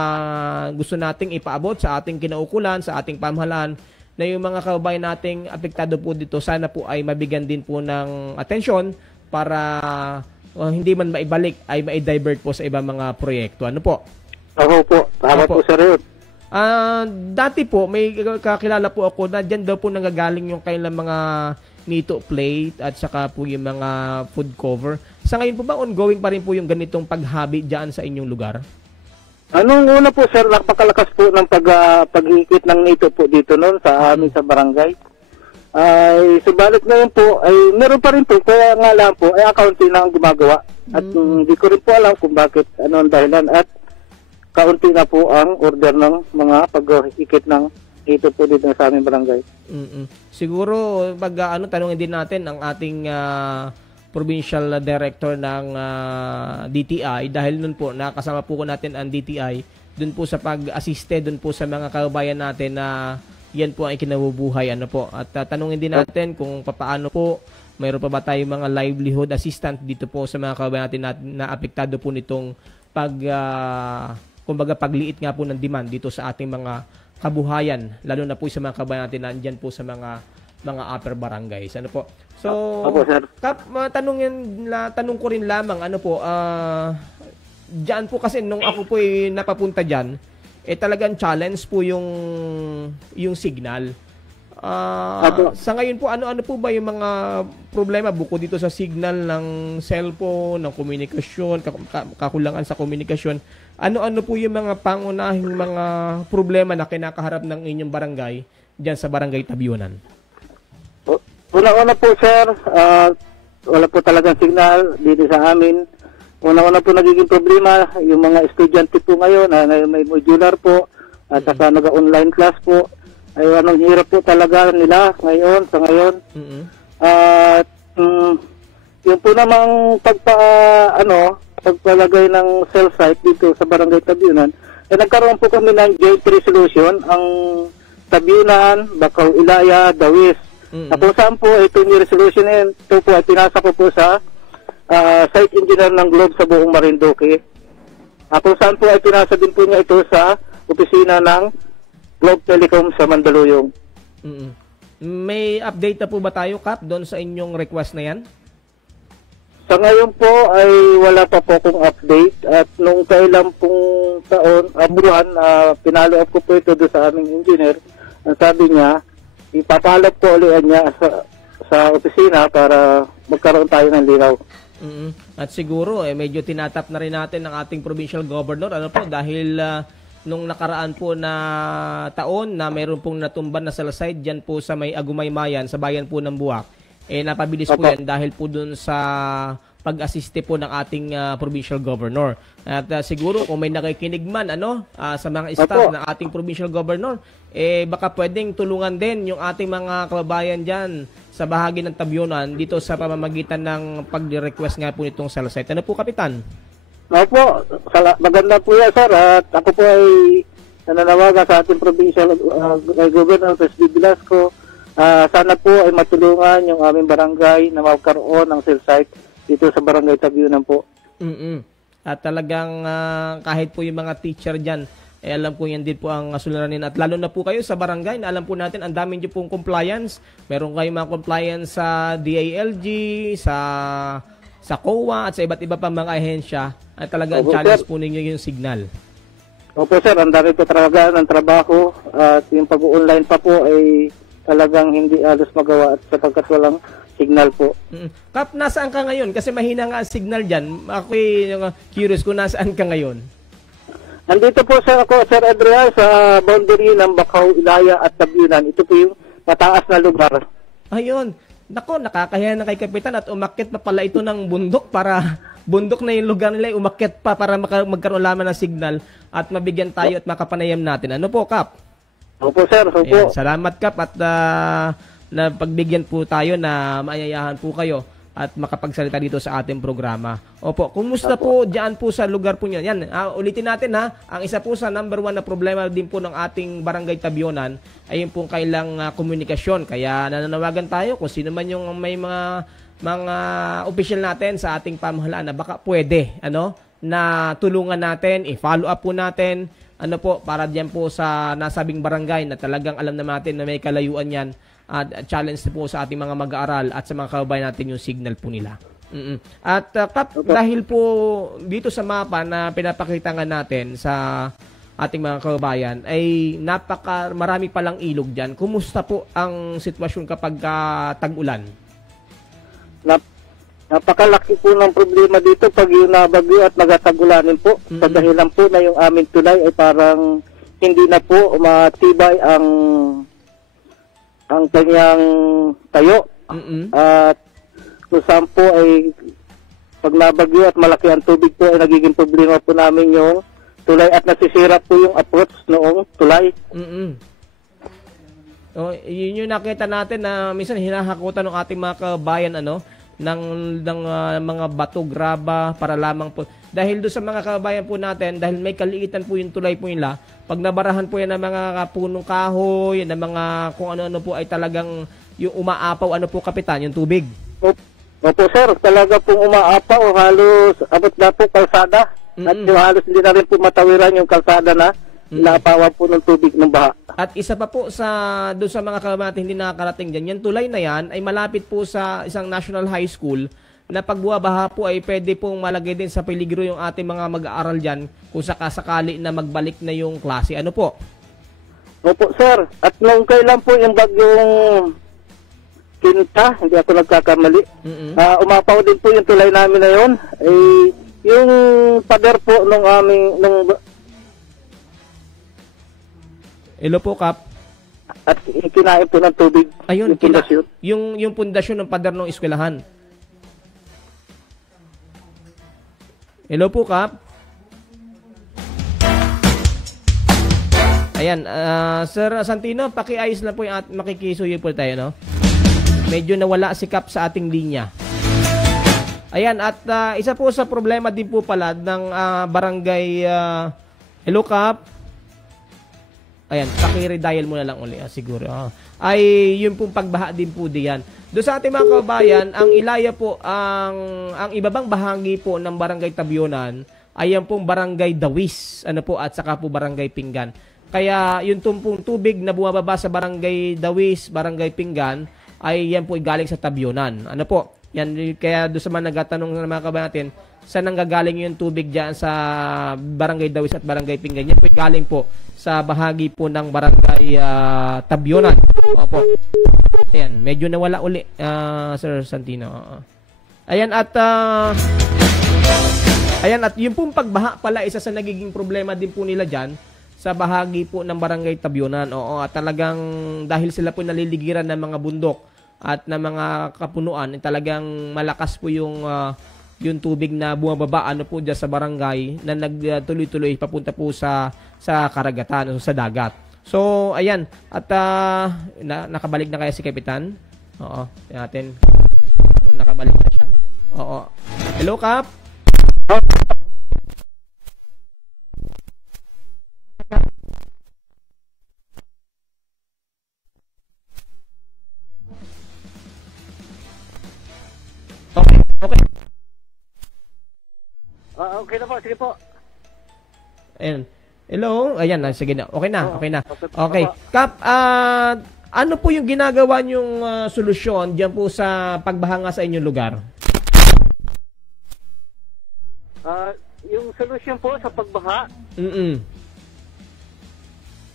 gusto nating ipaabot sa ating kinaukulan, sa ating pamahalaan na yung mga kababayan nating apektado po dito sana po ay mabigyan din po ng atensyon para hindi man maibalik ay ma-divert po sa ibang mga proyekto. Ano po? Ako po. Tama po sir. Dati po may kakilala po ako na dyan daw po nanggagaling yung kailang mga nito plate at saka po yung mga food cover. Sa ngayon po ba ongoing pa rin po yung ganitong paghabi dyan sa inyong lugar? Anong una po sir, napakalakas po ng paghikit ng nito po dito noon sa amin sa barangay. Ay subalit ngayon po ay meron pa rin po, kaya nga lang po ay accounting na ang gumagawa. At hindi ko rin po alam kung bakit ano ang dahilan at kaunti na po ang order ng mga paghikit ng ito po dito sa aming barangay. Siguro tanungin din natin ang ating provincial director ng DTI dahil nun po nakasama po natin ang DTI dun po sa pag-assiste dun po sa mga kababayan natin na yan po ang kinabubuhay po. At tanungin din natin kung paano po mayroon pa ba tayong mga livelihood assistant dito po sa mga kababayan natin na apektado po nitong kumbaga pagliit nga po ng demand dito sa ating mga kabuhayan, lalo na po sa mga kababayan natin na andyan po sa mga upper barangays. Ano po? So, Kap, tanong ko rin lamang, dyan po kasi nung ako po napapunta dyan, talagang challenge po yung signal. Sa ngayon po, ano po ba yung mga problema bukod dito sa signal ng cellphone, ng komunikasyon, kakulangan sa komunikasyon? Ano po yung mga pangunahing mga problema na kinakaharap ng inyong barangay dyan sa Barangay Tabyunan? Una-una po sir, wala po talagang signal dito sa amin. Una-una po nagiging problema yung mga estudyante po ngayon na may modular po at saka nag-online class po. Ay anong hirap po talaga nila ngayon sa ngayon. At yung po namang pagpalagay ng cell site dito sa Barangay Tabyunan, nagkaroon po kami ng joint resolution ang Tabyunan, Bakaw, Ilaya, Dawis. Kung saan po itong resolution ito po ay pinasa ko po sa site engineer ng Globe sa buong Marinduque. Kung saan po ay pinasa din po niya ito sa opisina ng Globe Telecom sa Mandaluyong. May update na po ba tayo, Kap, doon sa inyong request na yan? Sa ngayon po ay wala pa po akong update at nung kailan pong buwan, pinalo up ko po ito doon sa aming engineer. Ang sabi niya, ipapalap ko ulit niya sa opisina para magkaroon tayo ng linaw. At siguro medyo tinatap na rin natin ng ating provincial governor dahil nung nakaraan po na taon na mayroon pong natumban na salaysay dyan po sa may Agumay-Mayan sa bayan po ng Buwak, napabilis po yan dahil po dun sa pag-assiste po ng ating provincial governor. At siguro kung may nakikinig man sa mga staff ng ating provincial governor, baka pwedeng tulungan din yung ating mga kababayan dyan sa bahagi ng Tabyunan dito sa pamamagitan ng pag-request nga po nitong cell site. Ano po, Kapitan? Opo, maganda po yan sir at ako po ay nananawagan sa ating provincial governor, President Velasco, sana po ay matulungan yung aming barangay na magkaroon ng cell site dito sa Barangay Tabyunan po. At talagang kahit po yung mga teacher dyan, alam ko yan din po ang suliranin. At lalo na po kayo sa barangay, na alam po natin, ang dami nyo pong compliance. Meron kayong mga compliance sa DILG, sa COA, at sa iba't iba pang mga ahensya. At talagang challenge po ninyo yung signal. Opo sir, ang dami po talaga ng trabaho. At yung pag-online pa po ay talagang hindi alos magawa at sapagkat walang signal po. Kap, nasaan ka ngayon? Kasi mahina nga ang signal dyan. Ako'y curious kung nasaan ka ngayon. Nandito po ako, Sir Adrian, sa boundary ng Bacau, Ilaya at Tabyunan. Ito po yung mataas na lugar. Ayun. Nako, nakakahiya na kay Kapitan at umakyat pa pala ito ng bundok para bundok na yung lugar nila, umakyat pa para magkaroon lamang ng signal at mabigyan tayo at makapanayam natin. Ano po, Kap? Opo, sir. Opo. Ayan, salamat, Kap, at na pagbigyan po tayo na maayayahan po kayo at makapagsalita dito sa ating programa. Opo, kumusta po diyan po sa lugar po niyo? Yan, ulitin natin ha, ang isa po sa number 1 na problema din po ng ating Barangay Tabyunan ay yung pong kailang komunikasyon. Kaya nananawagan tayo kung sino man yung may mga opisyal natin sa ating pamahalaan na baka pwede na tulungan natin, i-follow up po natin para diyan po sa nasabing barangay na talagang alam na natin na may kalayuan yan. Challenge po sa ating mga mag-aaral at sa mga kababayan natin yung signal po nila. At Kap, dahil po dito sa mapa na pinapakita nga natin sa ating mga kababayan ay marami palang ilog dyan. Kumusta po ang sitwasyon kapag tag-ulan? Napakalaki po ng problema dito pag yung nabagyo at nagatag-ulanin po. Sa dahilan po na yung aming tulay ay parang hindi na po matibay ang kanyang tayo. At kung saan po ay pag nabagyo at malaki ang tubig po ay nagiging problema po namin yung tulay at nasisira po yung approach noong tulay. Yun yung nakita natin na minsan hinahakutan ng ating mga kabayan ng mga bato, graba para lamang po. Dahil doon sa mga kabayan po natin, dahil may kaliitan po yung tulay po nila, pag nabarahan po yan ng mga punong kahoy, ng mga kung ano-ano po ay talagang yung umaapaw, Kapitan, yung tubig. Opo sir, talaga pong umaapaw, halos abot na po kalsada. At yung halos hindi na rin po matawiran yung kalsada na naapawan po ng tubig ng baha. At isa pa po doon sa mga kababayan hindi nakakarating dyan, yung tulay na yan ay malapit po sa isang national high school na pag buwabaha po ay pwede pong malagay din sa peligro yung ating mga mag-aaral dyan kung sakasakali na magbalik na yung klase. Ano po? Opo sir, at nung kailan po yung bagyong Kinta, hindi ako nagkakamali, umapaw din po yung tulay namin na yun. Yung pader po nung Hello po, Kap. At kinain po ng tubig. Ayun, yung pundasyon ng pader ng eskwelahan. Hello po, Kap. Ayan, Sir Santino, pakiayos lang po yung makikisuyo po tayo, Medyo nawala si Kap sa ating linya. Ayan, at isa po sa problema din po pala ng barangay, hello, Kap. Ayan, paki-redial mo na lang uli, siguro. Ay, yun pong pagbaha din po diyan. Doon sa ating mga kababayan, ang Ilaya po, ang ibabang bahagi po ng Barangay Tabyunan, ay yan pong Barangay Dawis, at saka po Barangay Pinggan. Kaya yung tumpong tubig na bumababa sa Barangay Dawis, Barangay Pinggan, ay yan po galing sa Tabyunan. Yan, kaya doon sa mga nagtatanong ng mga kababayan natin, saan nanggagaling yung tubig dyan sa Barangay Dawis at Barangay Pinggan? Yan po galing po sa bahagi po ng Barangay Tabyunan. Opo. Ayan, medyo nawala uli, Sir Santino. Ayan, at yung pong pagbaha pala, isa sa nagiging problema din po nila dyan sa bahagi po ng Barangay Tabyunan. At talagang dahil sila po naliligiran ng mga bundok at ng mga kapunuan, talagang malakas po yung tubig na bumababa po dyan sa barangay na nagtuloy-tuloy papunta po sa karagatan o sa dagat. So, ayan. At nakabalik na kaya si Kapitan? Oo. Natin. Nakabalik na siya. Oo. Hello, Kap? Okay. Okay na po, sige po. Ayan. Hello? Ayan, sige na. Okay na, okay na. Okay. Opo. Kap, ano po yung ginagawa niyong solusyon diyan po sa pagbaha nga sa inyong lugar? Yung solusyon po sa pagbaha,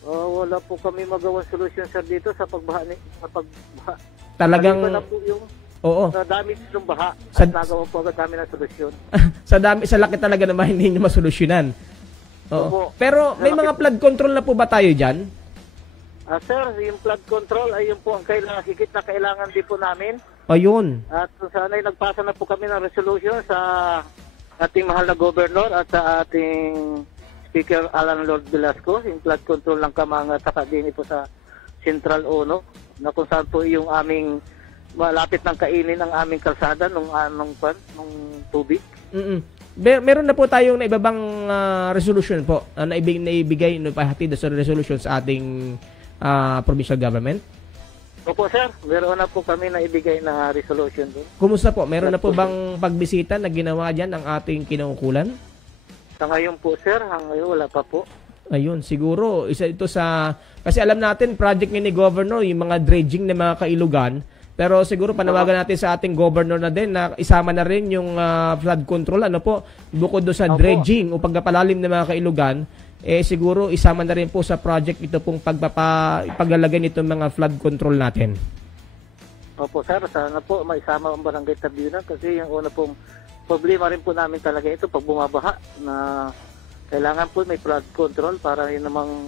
wala po kami magawang solusyon sir dito sa pagbaha. Talagang Maliban na po yung oo. damage ng baha Sa- at nagawa po agad namin ng solusyon. sa laki talaga naman hindi niyo masolusyonan. Oo. Opo. Pero may Sa laki mga flood control na po ba tayo diyan? Sir, yung flood control ay yung po ang higit na kailangan din po namin. Ayun. At sana'y nagpasa na po kami ng resolution sa ating mahal na governor at sa ating Speaker Alan Lord Velasco, yung flood control ng Kamanga at saka din po sa Central Ono, na kung saan po yung aming malapit ng kainin ng aming kalsada nung tubig. Meron na po tayong naibabang resolution po na naibigay no pahatid sa resolution sa ating provincial government. Opo sir, meron na po kami na ibigay na resolution din. Kumusta po? Meron na po bang pagbisita na ginawa diyan ng ating kinaukulan? Sa ngayon po sir, hanggang wala pa po. Ayun, siguro isa ito sa kasi alam natin project ni Governor yung mga dredging ng mga kailugan. Pero siguro panawagan natin sa ating governor na din na isama na rin yung flood control. Ano po, bukod do sa dredging o pagpapalalim ng mga kailugan, siguro isama na rin po sa project ito pong paglalagay nitong mga flood control natin. Opo sir, sana po maisama ang Barangay Tabiunan kasi yung una pong problema rin po namin talaga ito pag bumabaha na kailangan po may flood control para yun namang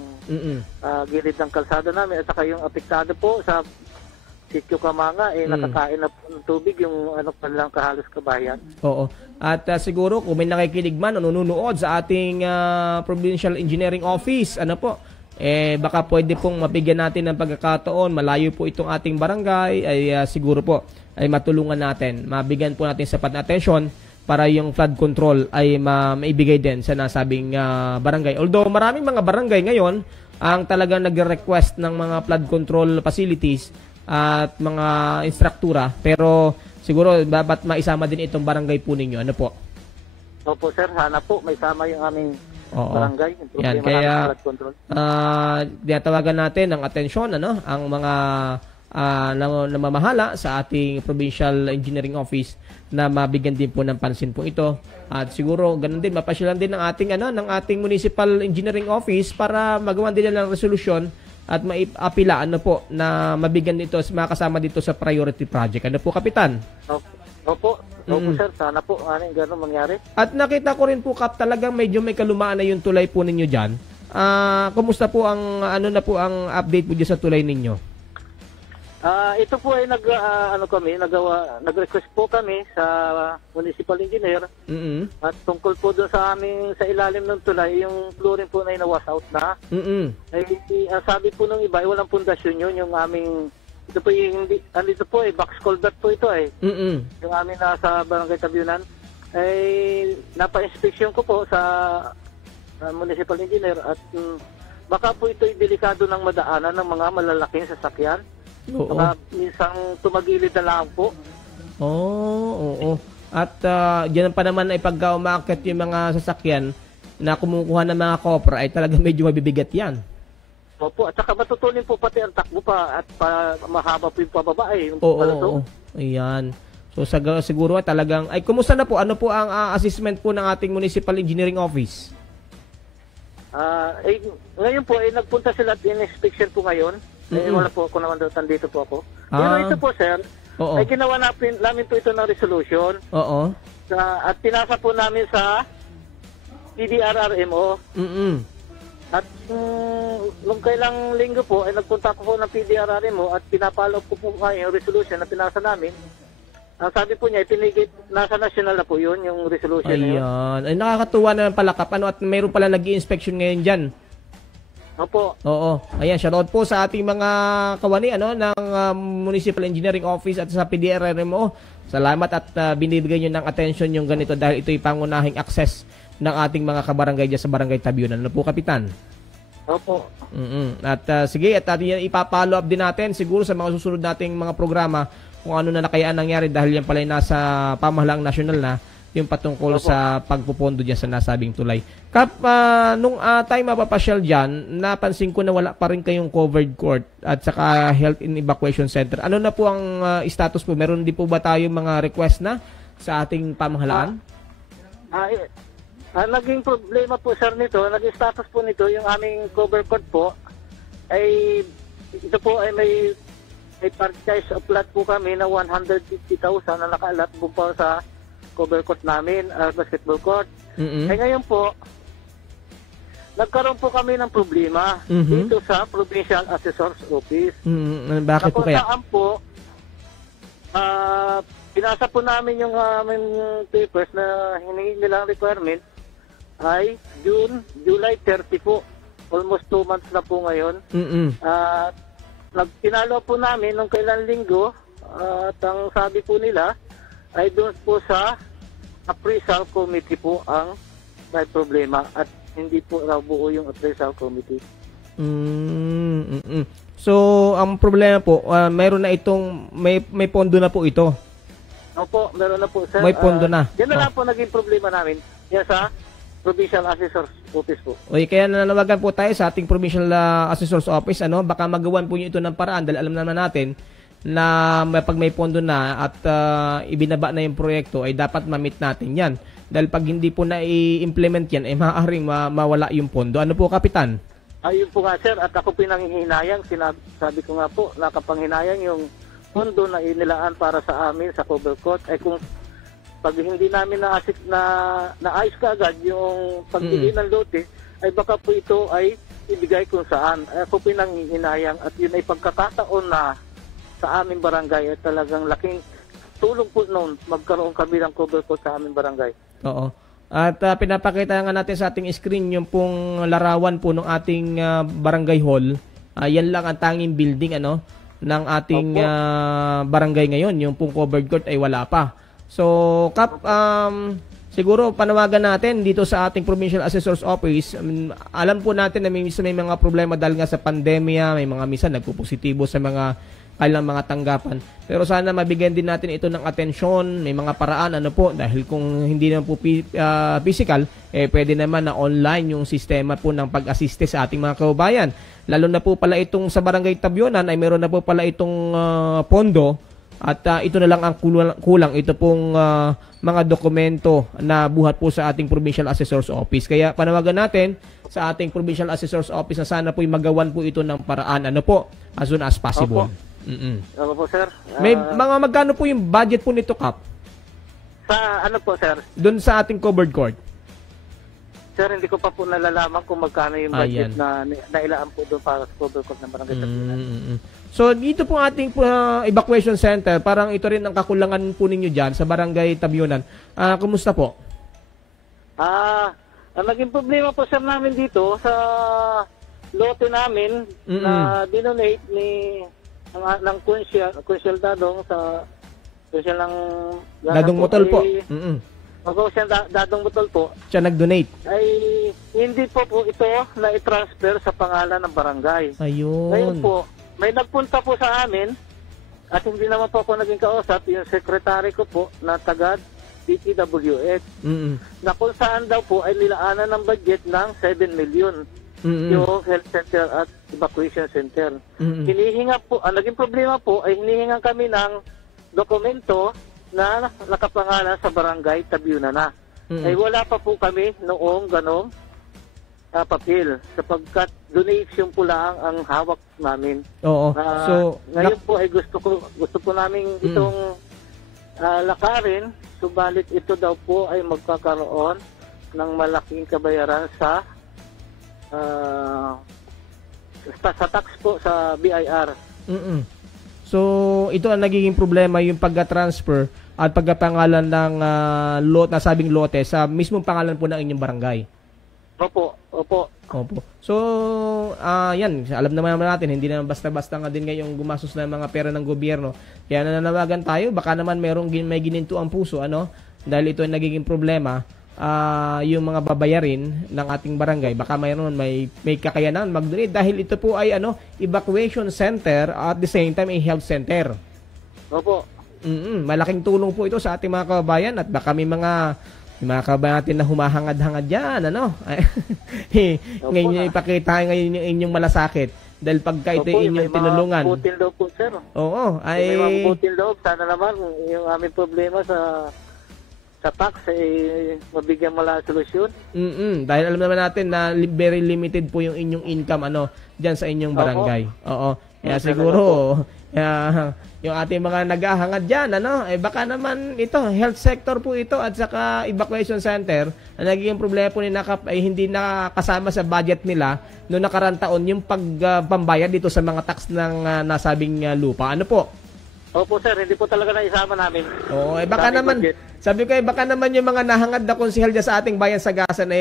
gilid ng kalsada namin at saka yung apektado po sa Sitio Kamanga, nakakain na po ng tubig yung kanilang kahalos kabayan. Oo. At siguro kung may nakikinig man o nanonood sa ating Provincial Engineering Office, baka pwede pong mabigyan natin ng pagkakataon, malayo po itong ating barangay, ay siguro po ay matulungan natin, mabigyan po natin sapat na atensyon para yung flood control ay maibigay din sa nasabing barangay. Although maraming mga barangay ngayon ang talagang nagre-request ng mga flood control facilities at mga instruktura, pero siguro dapat maisama din itong barangay po ninyo. Ano po? Opo sir, sana po may sama yung aming barangay. Yan, kaya tinatawagan natin ng atensyon ang mga namamahala sa ating Provincial Engineering Office na mabigyan din po ng pansin po ito. At siguro ganun din mapasyalan din ng ating ng ating Municipal Engineering Office para magawa din ng resolusyon at maipila na mabigyan dito, makasama dito sa priority project. Ano po, Kapitan? Opo sir, sana po gano'n mangyari. At nakita ko rin po, Kap, talagang medyo may kalumaan na yung tulay po ninyo dyan. Kumusta po ang ang update po dyan sa tulay ninyo? Ito po ay nag-request po kami sa municipal engineer at tungkol po doon sa ilalim ng tulay, yung flooring po na inawas out na. Sabi po ng iba, walang pundasyon yun, yung aming, ito po yung, andito po box culvert po ito yung aming nasa Barangay Tabiunan. Napa-inspection ko po sa municipal engineer at baka po ito'y delikado ng madaanan ng mga malalaking sasakyan. Baka minsang tumagilid na lang po. Oo. At diyan pa naman ay pagka umaakit yung mga sasakyan na kumukuha ng mga copra ay talaga medyo mabibigat yan. Opo, at saka matutunin po pati ang takbo pa at mahaba po yung pababa Oo. Ayan. So siguro talagang, kumusta na po? Ano po ang assessment po ng ating Municipal Engineering Office? Ngayon po, nagpunta sila at in-inspection po ngayon. Wala po ako naman doon, dito po ako. Pero ito po, sir, ay ginawa namin po ito ng resolution. Oo. At pinasa po namin sa PDRRMO. At nung kailang linggo po, ay nagpunta po ng PDRRMO at pinapalo ko po yung resolution na pinasa namin. Ang sabi po niya, nasa national na po yun, yung resolution na yun. Ayan. Ay, nakakatuwa naman pala, Kap. At mayroon pala nag-i-inspection ngayon dyan. Opo. Oo. Ayan, shoutout po sa ating mga kawani ng Municipal Engineering Office at sa PDRRMO. Salamat at binibigay nyo ng attention yung ganito dahil ito'y pangunahing access ng ating mga kabarangay dyan sa Barangay Tabiunan. Ano po, Kapitan? Opo. At sige, at ipapollow up din natin siguro sa mga susunod nating mga programa kung ano na kaya nangyari dahil yan pala nasa pamahalaang nasyonal na yung patungkol sa pagpupondo dyan sa nasabing tulay. Kap, nung tayo mapapasyal dyan, napansin ko na wala pa rin kayong covered court at saka health and evacuation center. Ano na po ang status po? Meron din po ba tayo mga request na sa ating pamahalaan? Naging problema po sir nito, naging status po nito, yung aming cover court po, ay ito po ay may purchase of lot po kami na 150,000 na nakaalat po pa sa cover court namin, basketball court. Ay ngayon po, nagkaroon po kami ng problema dito sa Provincial Assessor's Office. Bakit po kaya? Saan po, pinasa po namin yung aming papers na hiningi nilang requirement ay July 30 po. Almost 2 months na po ngayon. Pinalo po namin nung kailan linggo at ang sabi po nila ay doon po sa appraisal committee po ang may problema at hindi po raw buo yung appraisal committee. So, ang problema po, mayroon na itong, may pondo na po ito. Opo, meron na po sir. May pondo na. Yan na lang po naging problema namin. Yan sa Provincial Assessor's Office po. Okay, kaya nananawagan po tayo sa ating Provincial Assessor's Office, baka magawan po niyo ito ng paraan dahil alam naman natin na pag may pondo na at ibinaba na yung proyekto ay dapat ma-meet natin yan. Dahil pag hindi po na i-implement yan, ay maaaring mawala yung pondo. Ano po, Kapitan? Ayun po nga sir, at ako pinanghihinayang, sabi ko nga po, nakapanghinayang yung pondo na inilaan para sa amin sa cover court ay kung pag hindi namin naayos kaagad yung pagbili ng lote, ay baka po ito ay ibigay kung saan. Ako pinanghihinayang at yun ay pagkakataon na sa aming barangay at talagang laking tulong po noon magkaroon kami ng cover court sa aming barangay. Oo. At pinapakita nga natin sa ating screen yung pong larawan po ng ating barangay hall. Yan lang ang tanging building ng ating barangay ngayon. Yung pong covered court ay wala pa. So, Kap, siguro panawagan natin dito sa ating Provincial Assessor's Office. Alam po natin na may mga problema dahil nga sa pandemya, may mga minsan nagpupositibo sa mga kailang mga tanggapan. Pero sana mabigyan din natin ito ng atensyon, may mga paraan dahil kung hindi naman po physical, pwede naman na online yung sistema po ng pag-assiste sa ating mga kababayan. Lalo na po pala itong sa Barangay Tabionan ay meron na po pala itong pondo. At ito na lang ang kulang. Ito pong mga dokumento na buhat po sa ating Provincial Assessor's Office. Kaya panawagan natin sa ating Provincial Assessor's Office na sana po magawan po ito ng paraan. As soon as possible. Opo po, sir. May mga magkano po yung budget po nito, Kap? Sa sir? Doon sa ating covered court. Sir, hindi ko pa po nalalaman kung magkano yung budget na nailaan po doon para sa cover court ng Barangay Tabionan. So, dito po ating evacuation center, parang ito rin ang kakulangan po ninyo dyan sa Barangay Tabionan. Kumusta po? Ang naging problema po sir namin dito sa lote namin na dinonate ng Kunsyal Dadong sa Kunsyal ng Dadong Motol po. Kunsyal Dadong Motol po. Siya nag-donate. Ay hindi po ito na i-transfer sa pangalan ng barangay. Ayun. Ngayon po, may nagpunta po sa amin at hindi naman po ako naging kausap, yung sekretary ko po na taga DPWH na kung saan daw po ay nilaanan ng budget ng 7 million yung health center at evacuation center. Hinihinga po, ang naging problema po ay hinihingan kami ng dokumento na nakapangalan sa Barangay Tabionan na. Ay wala pa po kami noong ganong papel sapagkat donation po lang ang hawak namin. Oo. So ngayon po ay gusto po namin itong lakarin, subalit ito daw po ay magkakaroon ng malaking kabayaran sa tax po sa BIR. So ito ang nagiging problema, yung pagka-transfer at pagkapangalan ng nasabing lote sa mismong pangalan po ng inyong barangay. Opo. So, yan. Alam naman natin, hindi naman basta-basta nga din ngayong gumastos ng mga pera ng gobyerno. Kaya nananawagan tayo, baka naman may gininto ang puso, dahil ito ay nagiging problema. yung mga babayarin ng ating barangay, baka mayroon may kakayanan mag-donate dahil ito po ay evacuation center at the same time ay health center. Opo. Malaking tulong po ito sa ating mga kababayan at baka may mga kababayan natin na humahangad-hangad dyan, ngayon ipakita ngayon yung inyong malasakit dahil pagka ito inyong tinulungan. May mga butil loob po, sir. Oo. May mga butil loob. Sana naman yung aming problema sa tax mabigyan mo lang solusyon. Dahil alam naman natin na very limited po yung inyong income diyan sa inyong barangay. Oo. Kaya siguro yung ating mga naghahangad diyan baka naman ito health sector po ito at saka evacuation center na naging problema po ni NACAP ay hindi nakasama sa budget nila noong nakarang taon yung pambayad dito sa mga tax ng nasabing lupa. Ano po? Opo sir, hindi po talaga naisama namin. Oo, baka naman, sabi ko baka naman yung mga nahangad na konsehal dyan sa ating bayan Sagasan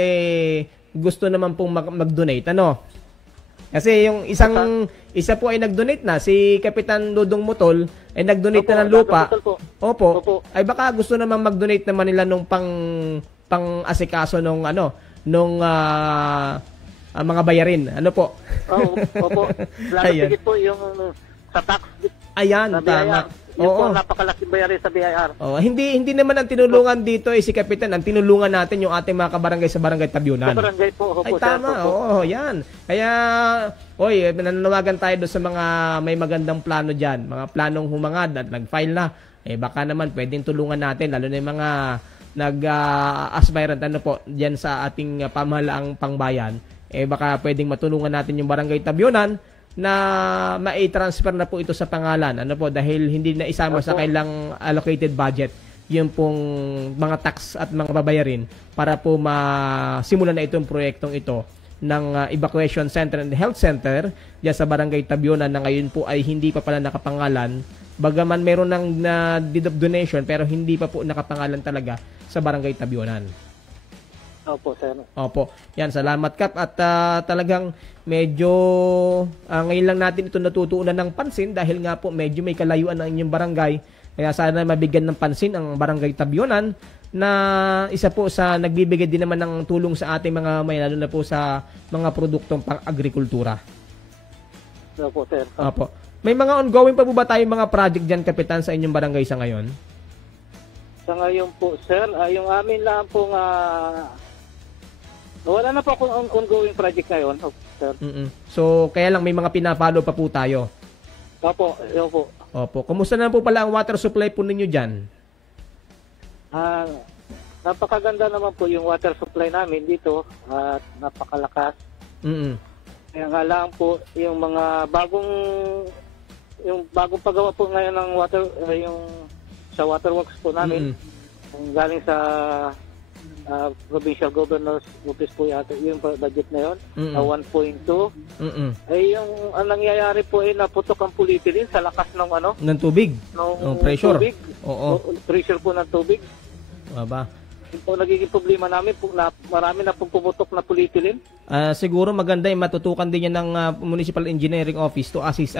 gusto naman pong mag-donate, Kasi yung isa po ay nag-donate na, si Kapitan Dudong Mutol ay nag-donate na ng lupa. Opo. Ay baka gusto naman mag-donate naman nila nung pang-asikaso nung mga bayarin. Ano po? Opo. Lalo tigit po yung sa tax. Ayan, tama. Yung po napakalaking bayarin sa BIR. Hindi naman ang tinulungan dito si Kapitan. Ang tinulungan natin yung ating mga kabarangay sa Barangay Tabyunan. Sa barangay po. Ay, tama. Yan. Kaya, nananawagan tayo doon sa mga may magandang plano dyan. Mga planong humangad at nag-file na. Baka naman pwedeng tulungan natin, lalo na yung mga nag-aspirant dyan sa ating pamahalaang pangbayan. Baka pwedeng matulungan natin yung Barangay Tabyunan na mai-transfer na po ito sa pangalan. Dahil hindi na isama sa kailang allocated budget yung pong mga tax at mga babayarin para po masimulan na itong proyektong ito ng evacuation center and health center dyan sa Barangay Tabyunan na ngayon po ay hindi pa pala nakapangalan. Bagaman meron ng deed of donation pero hindi pa po nakapangalan talaga sa Barangay Tabyunan. Opo, sir. Opo. Yan, salamat Kap. At talagang medyo ngayon lang natin ito natutuunan ng pansin dahil nga po medyo may kalayuan ang inyong barangay. Kaya sana mabigyan ng pansin ang Barangay Tabyunan na isa po sa nagbibigay din naman ng tulong sa ating mga may lalo na po sa mga produktong pang-agrikultura. Opo, sir. Opo. May mga ongoing pa po ba tayong mga project dyan, Kapitan, sa inyong barangay sa ngayon? Sa ngayon po, sir, yung amin lang pong wala na po akong ongoing project ngayon, sir. So, kaya lang may mga pinapalo pa po tayo. Opo. Kumusta na po pala ang water supply po ninyo dyan? Napakaganda naman po yung water supply namin dito at napakalakas. Kaya nga lang po yung mga bagong paggawa po ngayon ng water yung sa waterworks po namin galing sa provincial governor's office po yata yung budget na yun 1.2 ay yung ang nangyayari po ay naputok ang polyethylene sa lakas ng ng tubig ng pressure pressure po ng tubig po nagiging problema namin po na marami na pong pumutok na polyethylene. Siguro maganda yung matutukan din yan ng Municipal Engineering Office to assist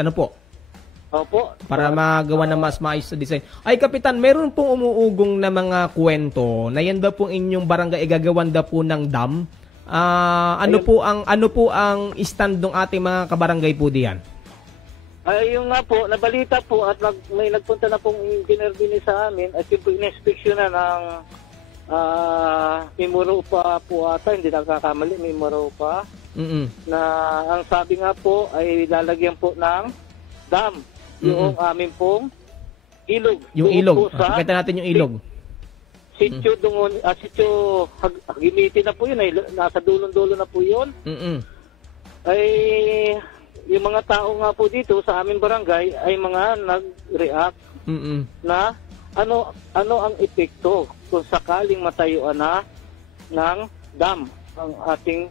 Opo. Para magawa na mas maayos sa design. Ay, Kapitan, meron pong umuugong na mga kwento na yan daw po inyong barangay igagawan daw po ng dam. Ano po ang stand ng ating mga kabarangay po diyan? Ay, yung nga po, nabalita po at may nagpunta na pong engineer din sa amin at yung po in-inspection na ng Mimuro pa po ata, hindi nakakamali, Mimuro pa. Na ang sabi nga po ay lalagyan po ng dam. Yung amin pong ilog. Yung ilog. Pakita natin yung ilog. Sityo Hagimiti na po yun. Nasa dulong-dulo na po yun. Ay, yung mga tao nga po dito sa aming barangay ay mga nag-react na ano ang epekto kung sakaling matayuan na ng dam ang ating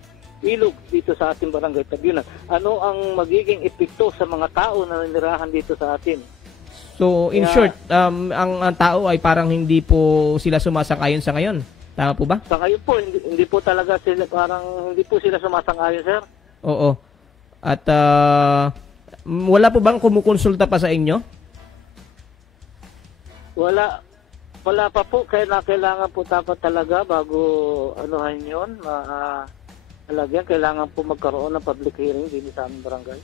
ilog dito sa ating Barangay Tabyunan. Ano ang magiging epekto sa mga tao na nanirahan dito sa atin? So, in short, ang tao ay parang hindi po sila sumasang-ayon sa ngayon. Tama po ba? Sa ngayon po, hindi po talaga sila, parang hindi po sila sumasang-ayon, sir. Oo. At wala po bang kumukonsulta pa sa inyo? Wala Wala pa po, kailangan po dapat talaga bago anuhan yun, kailangan po magkaroon ng public hearing din sa aming barangay.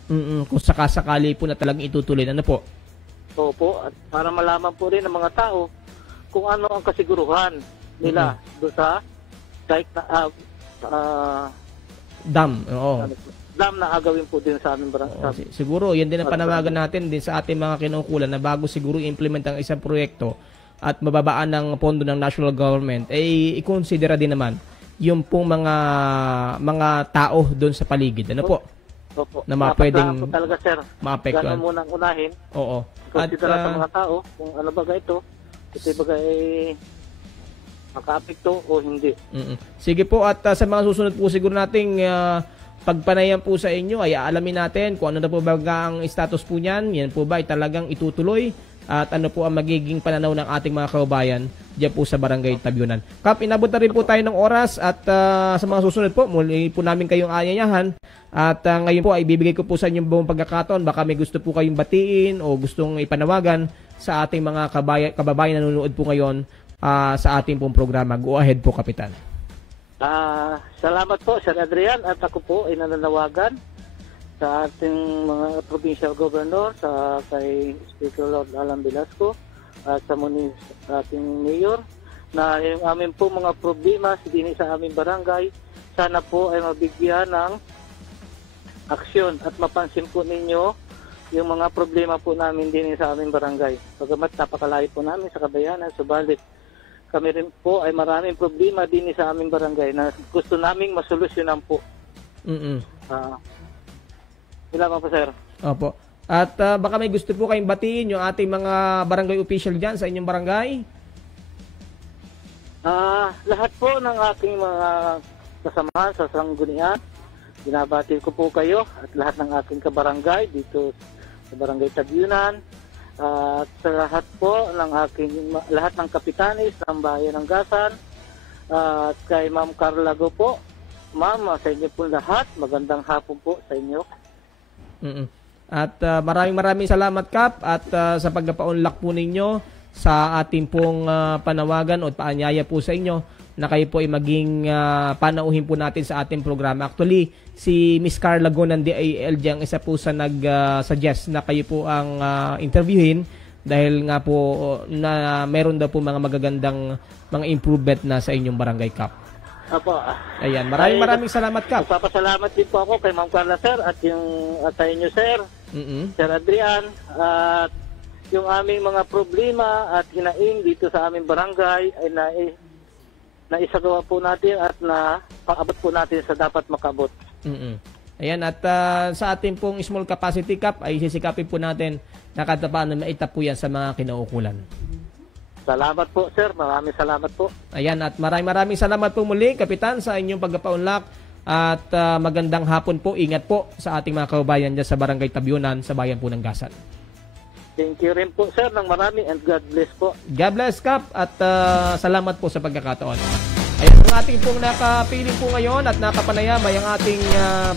Kung sakasakali po na talagang itutuloy, ano po? Opo, at para malaman po rin ng mga tao kung ano ang kasiguruhan nila doon sa site na Dam, oo. Dam na agawin po din sa aming barangay. Siguro, yan din ang panawagan natin din sa ating mga kinukulan na bago siguro implement ang isang proyekto at mababaan ng pondo ng national government, ay i-considera din naman yung pong mga tao doon sa paligid. Ano po? Opo. Na pwedeng po talaga, sir. maapektuhan. Ganun munang unahin. Oo. Considera sa mga tao kung ano ba ito. Ito ba makaapekto o hindi. Sige po, at sa mga susunod po siguro nating pagpanayan po sa inyo ay aalamin natin kung ano na po ba ang status po niyan. Yan po ba ay talagang itutuloy at ano po ang magiging pananaw ng ating mga kababayan diyan po sa Barangay Tabyunan. Kap, inabot na rin po tayo ng oras at sa mga susunod po, muli po namin kayong aanyayahan at ngayon po ay bibigay ko po sa inyong buong pagkakataon. Baka may gusto po kayong batiin o gustong ipanawagan sa ating mga kababayan na nanonood po ngayon sa ating pong programa. Go ahead po, Kapitan. Salamat po, Sir Adrian, at ako po ay nananawagan sa ating mga provincial governor, sa kay Speaker Lord Alan Velasco, at sa ating mayor, na yung amin po mga problema din sa aming barangay, sana po ay mabigyan ng aksyon at mapansin po ninyo yung mga problema po namin din sa aming barangay. Pagamat napakalayo po namin sa kabayanan, subalit kami rin po ay maraming problema din sa aming barangay na gusto naming masolusyonan po. Wala pa po, sir. Opo. At baka may gusto po kayong batiin yung ating mga barangay official dyan sa inyong barangay? Lahat po ng aking mga kasamahan sa sanggunian, binabati ko po kayo at lahat ng aking kabarangay dito sa Barangay Tabyunan. At sa lahat po ng lahat ng kapitanis ng Bayan ng Gasan, at kay Ma'am Carla Go po, Ma'am, sa inyo po lahat, magandang hapon po sa inyo. At maraming salamat, Kap, at sa pagpapaunlak po ninyo sa ating pong panawagan o paanyaya po sa inyo na kayo po ay maging panauhin po natin sa ating programa. Actually, si Miss Carla Go ng DIL ang isa po sa nag-suggest na kayo po ang interviewin dahil nga po na meron daw po mga magagandang mga improvement na sa inyong barangay, Kap. Apo. Ayan, maraming salamat, Kap. Magpapasalamat din po ako kay Ma'am Carla, sir, at sa inyo, sir, Sir Adrian, at yung aming mga problema at hinaing dito sa aming barangay ay naisagawa po natin at na pang-abot po natin sa dapat makabot. Ayan, at sa ating pong small capacity, Kap, ay sisikapin po natin na katapaan na maitap po yan sa mga kinaukulan. Salamat po, sir. Maraming salamat po. Ayan, at maraming salamat po muli, Kapitan, sa inyong pagpapaunlak at magandang hapon po. Ingat po sa ating mga kababayan dyan sa Barangay Tabyunan sa bayan po ng Gasan. Thank you rin po, sir, ng marami, and God bless po. God bless, Kap, at salamat po sa pagkakataon. Ayan, ang ating pong nakapiling po ngayon at nakapanayam ay ang ating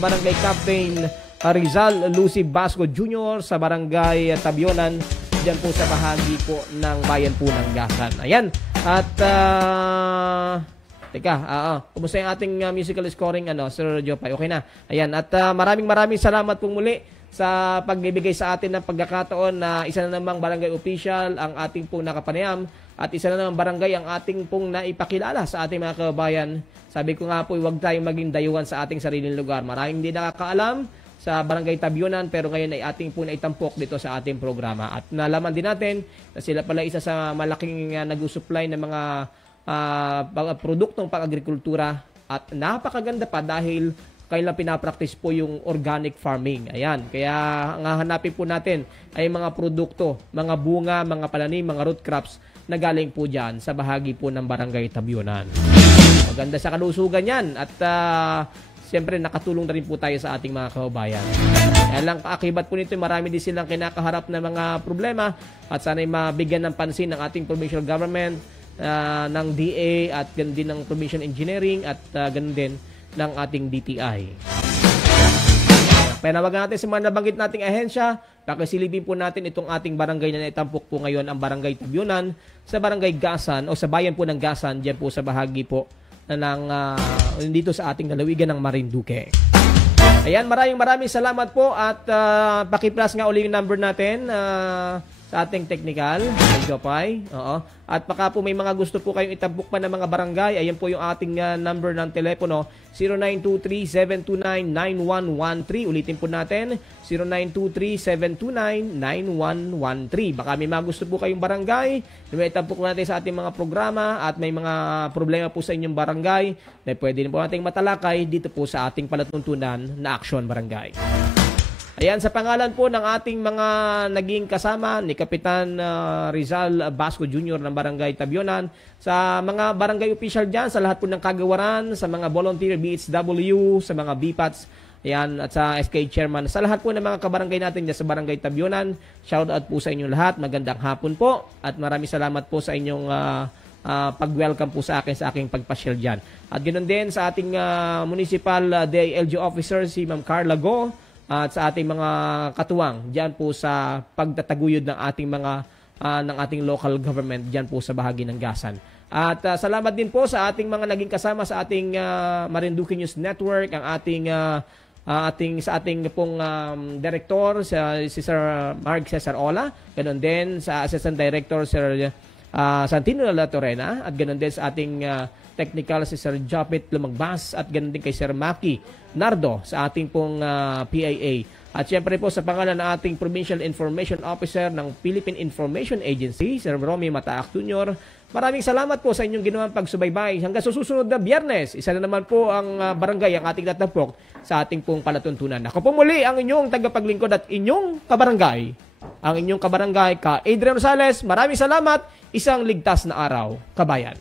Barangay Captain Rizal Lucy Basco Jr. sa Barangay Tabyunan, dyan po sa bahagi po ng bayan po ng Gasan. Ayan, at kumusta yung ating musical scoring, Sir Jopay? Okay na. Ayan, at maraming salamat po muli sa pagbibigay sa atin ng pagkakataon na isa na namang barangay official ang ating pong nakapanayam at isa na namang barangay ang ating pong naipakilala sa ating mga kababayan. Sabi ko nga po, huwag tayong maging dayuhan sa ating sariling lugar. Maraming hindi nakakaalam sa Barangay Tabyunan, pero ngayon ay ating po naitampok dito sa ating programa. At nalaman din natin na sila pala isa sa malaking nag-supply ng mga produktong pang-agrikultura at napakaganda pa dahil kailan pinapractice po yung organic farming. Ayan, kaya nga hanapin po natin ay mga produkto, mga bunga, mga palanim, mga root crops na galing po dyan sa bahagi po ng Barangay Tabyunan. Maganda sa kalusugan yan at siyempre nakatulong na rin po tayo sa ating mga kababayan. Kaya lang kaakibat po nito, marami din silang kinakaharap na mga problema at sana'y mabigyan ng pansin ng ating provincial government, ng DA at ganun din ng provincial engineering at ganun din ng ating DTI. Panawagan natin sa mga nabanggit nating ahensya, pakisilipin po natin itong ating barangay na naitampok po ngayon, ang Barangay Tabyunan, sa Barangay Gasan o sa bayan po ng Gasan, dyan po sa bahagi po ng dito sa ating lalawigan ng Marinduque. Ayan, maraming salamat po at paki-plus nga uli yung number natin sa ating technical, Jopay. Oo. At baka po may mga gusto po kayong itampok pa ng mga barangay, ayan po yung ating number ng telepono, 0923-729-9113. Ulitin po natin, 0923-729-9113. Baka may mga gusto po kayong barangay, may itampok natin sa ating mga programa at may mga problema po sa inyong barangay na pwede din po nating matalakay dito po sa ating palatuntunan na Aksyon Barangay. Ayan, sa pangalan po ng ating mga naging kasama ni Kapitan Rizal Basco Jr. ng Barangay Tabyunan, sa mga barangay official dyan, sa lahat po ng kagawaran, sa mga volunteer BHW, sa mga BPATs, ayan, at sa SK Chairman, sa lahat po ng mga kabarangay natin dyan sa Barangay Tabyunan, shout out po sa inyong lahat, magandang hapon po, at maraming salamat po sa inyong pag-welcome po sa akin sa aking pagpasyal dyan. At ganoon din sa ating Municipal DILG Officer, si Ma'am Carla Go, at sa ating mga katuwang diyan po sa pagtataguyod ng ating mga ng ating local government diyan po sa bahagi ng Gasan. At salamat din po sa ating mga naging kasama sa ating Marinduque News Network, ang ating sa ating pong director si Sir Mark Cesar Ola, ganoon din sa Assistant Director Sir Santino La Torena, at ganoon din sa ating technical si Sir Jopit Lumagbas, at ganoon din kay Sir Maki Nardo sa ating pong PIA. At syempre po sa pangalan ng ating Provincial Information Officer ng Philippine Information Agency, Sir Romy Mataak Jr., maraming salamat po sa inyong ginawang pagsubaybay. Hanggang sa susunod na Biyernes, isa na naman po ang barangay ang ating tatampok sa ating pong palatuntunan. Ako po muli ang inyong tagapaglingkod at inyong kabarangay, ang inyong kabarangay ka Adrian Rosales. Maraming salamat. Isang ligtas na araw, kabayan.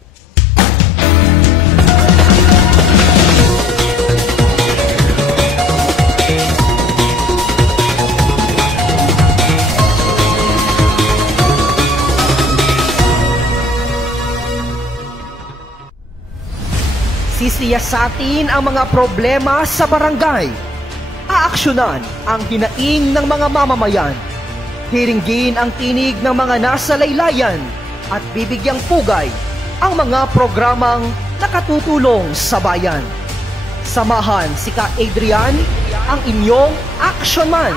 Sisiyasatin ang mga problema sa barangay. Aaksyonan ang hinaing ng mga mamamayan. Hiringgin ang tinig ng mga nasa laylayan at bibigyang pugay ang mga programang nakatutulong sa bayan. Samahan si Ka Adrian, ang inyong action man,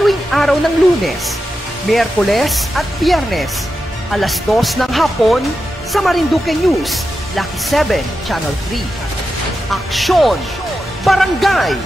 tuwing araw ng Lunes, Miyerkules at Biyernes, alas 2 ng hapon sa Marinduque News, Lucky 7, Channel 3. Aksyon! Barangay!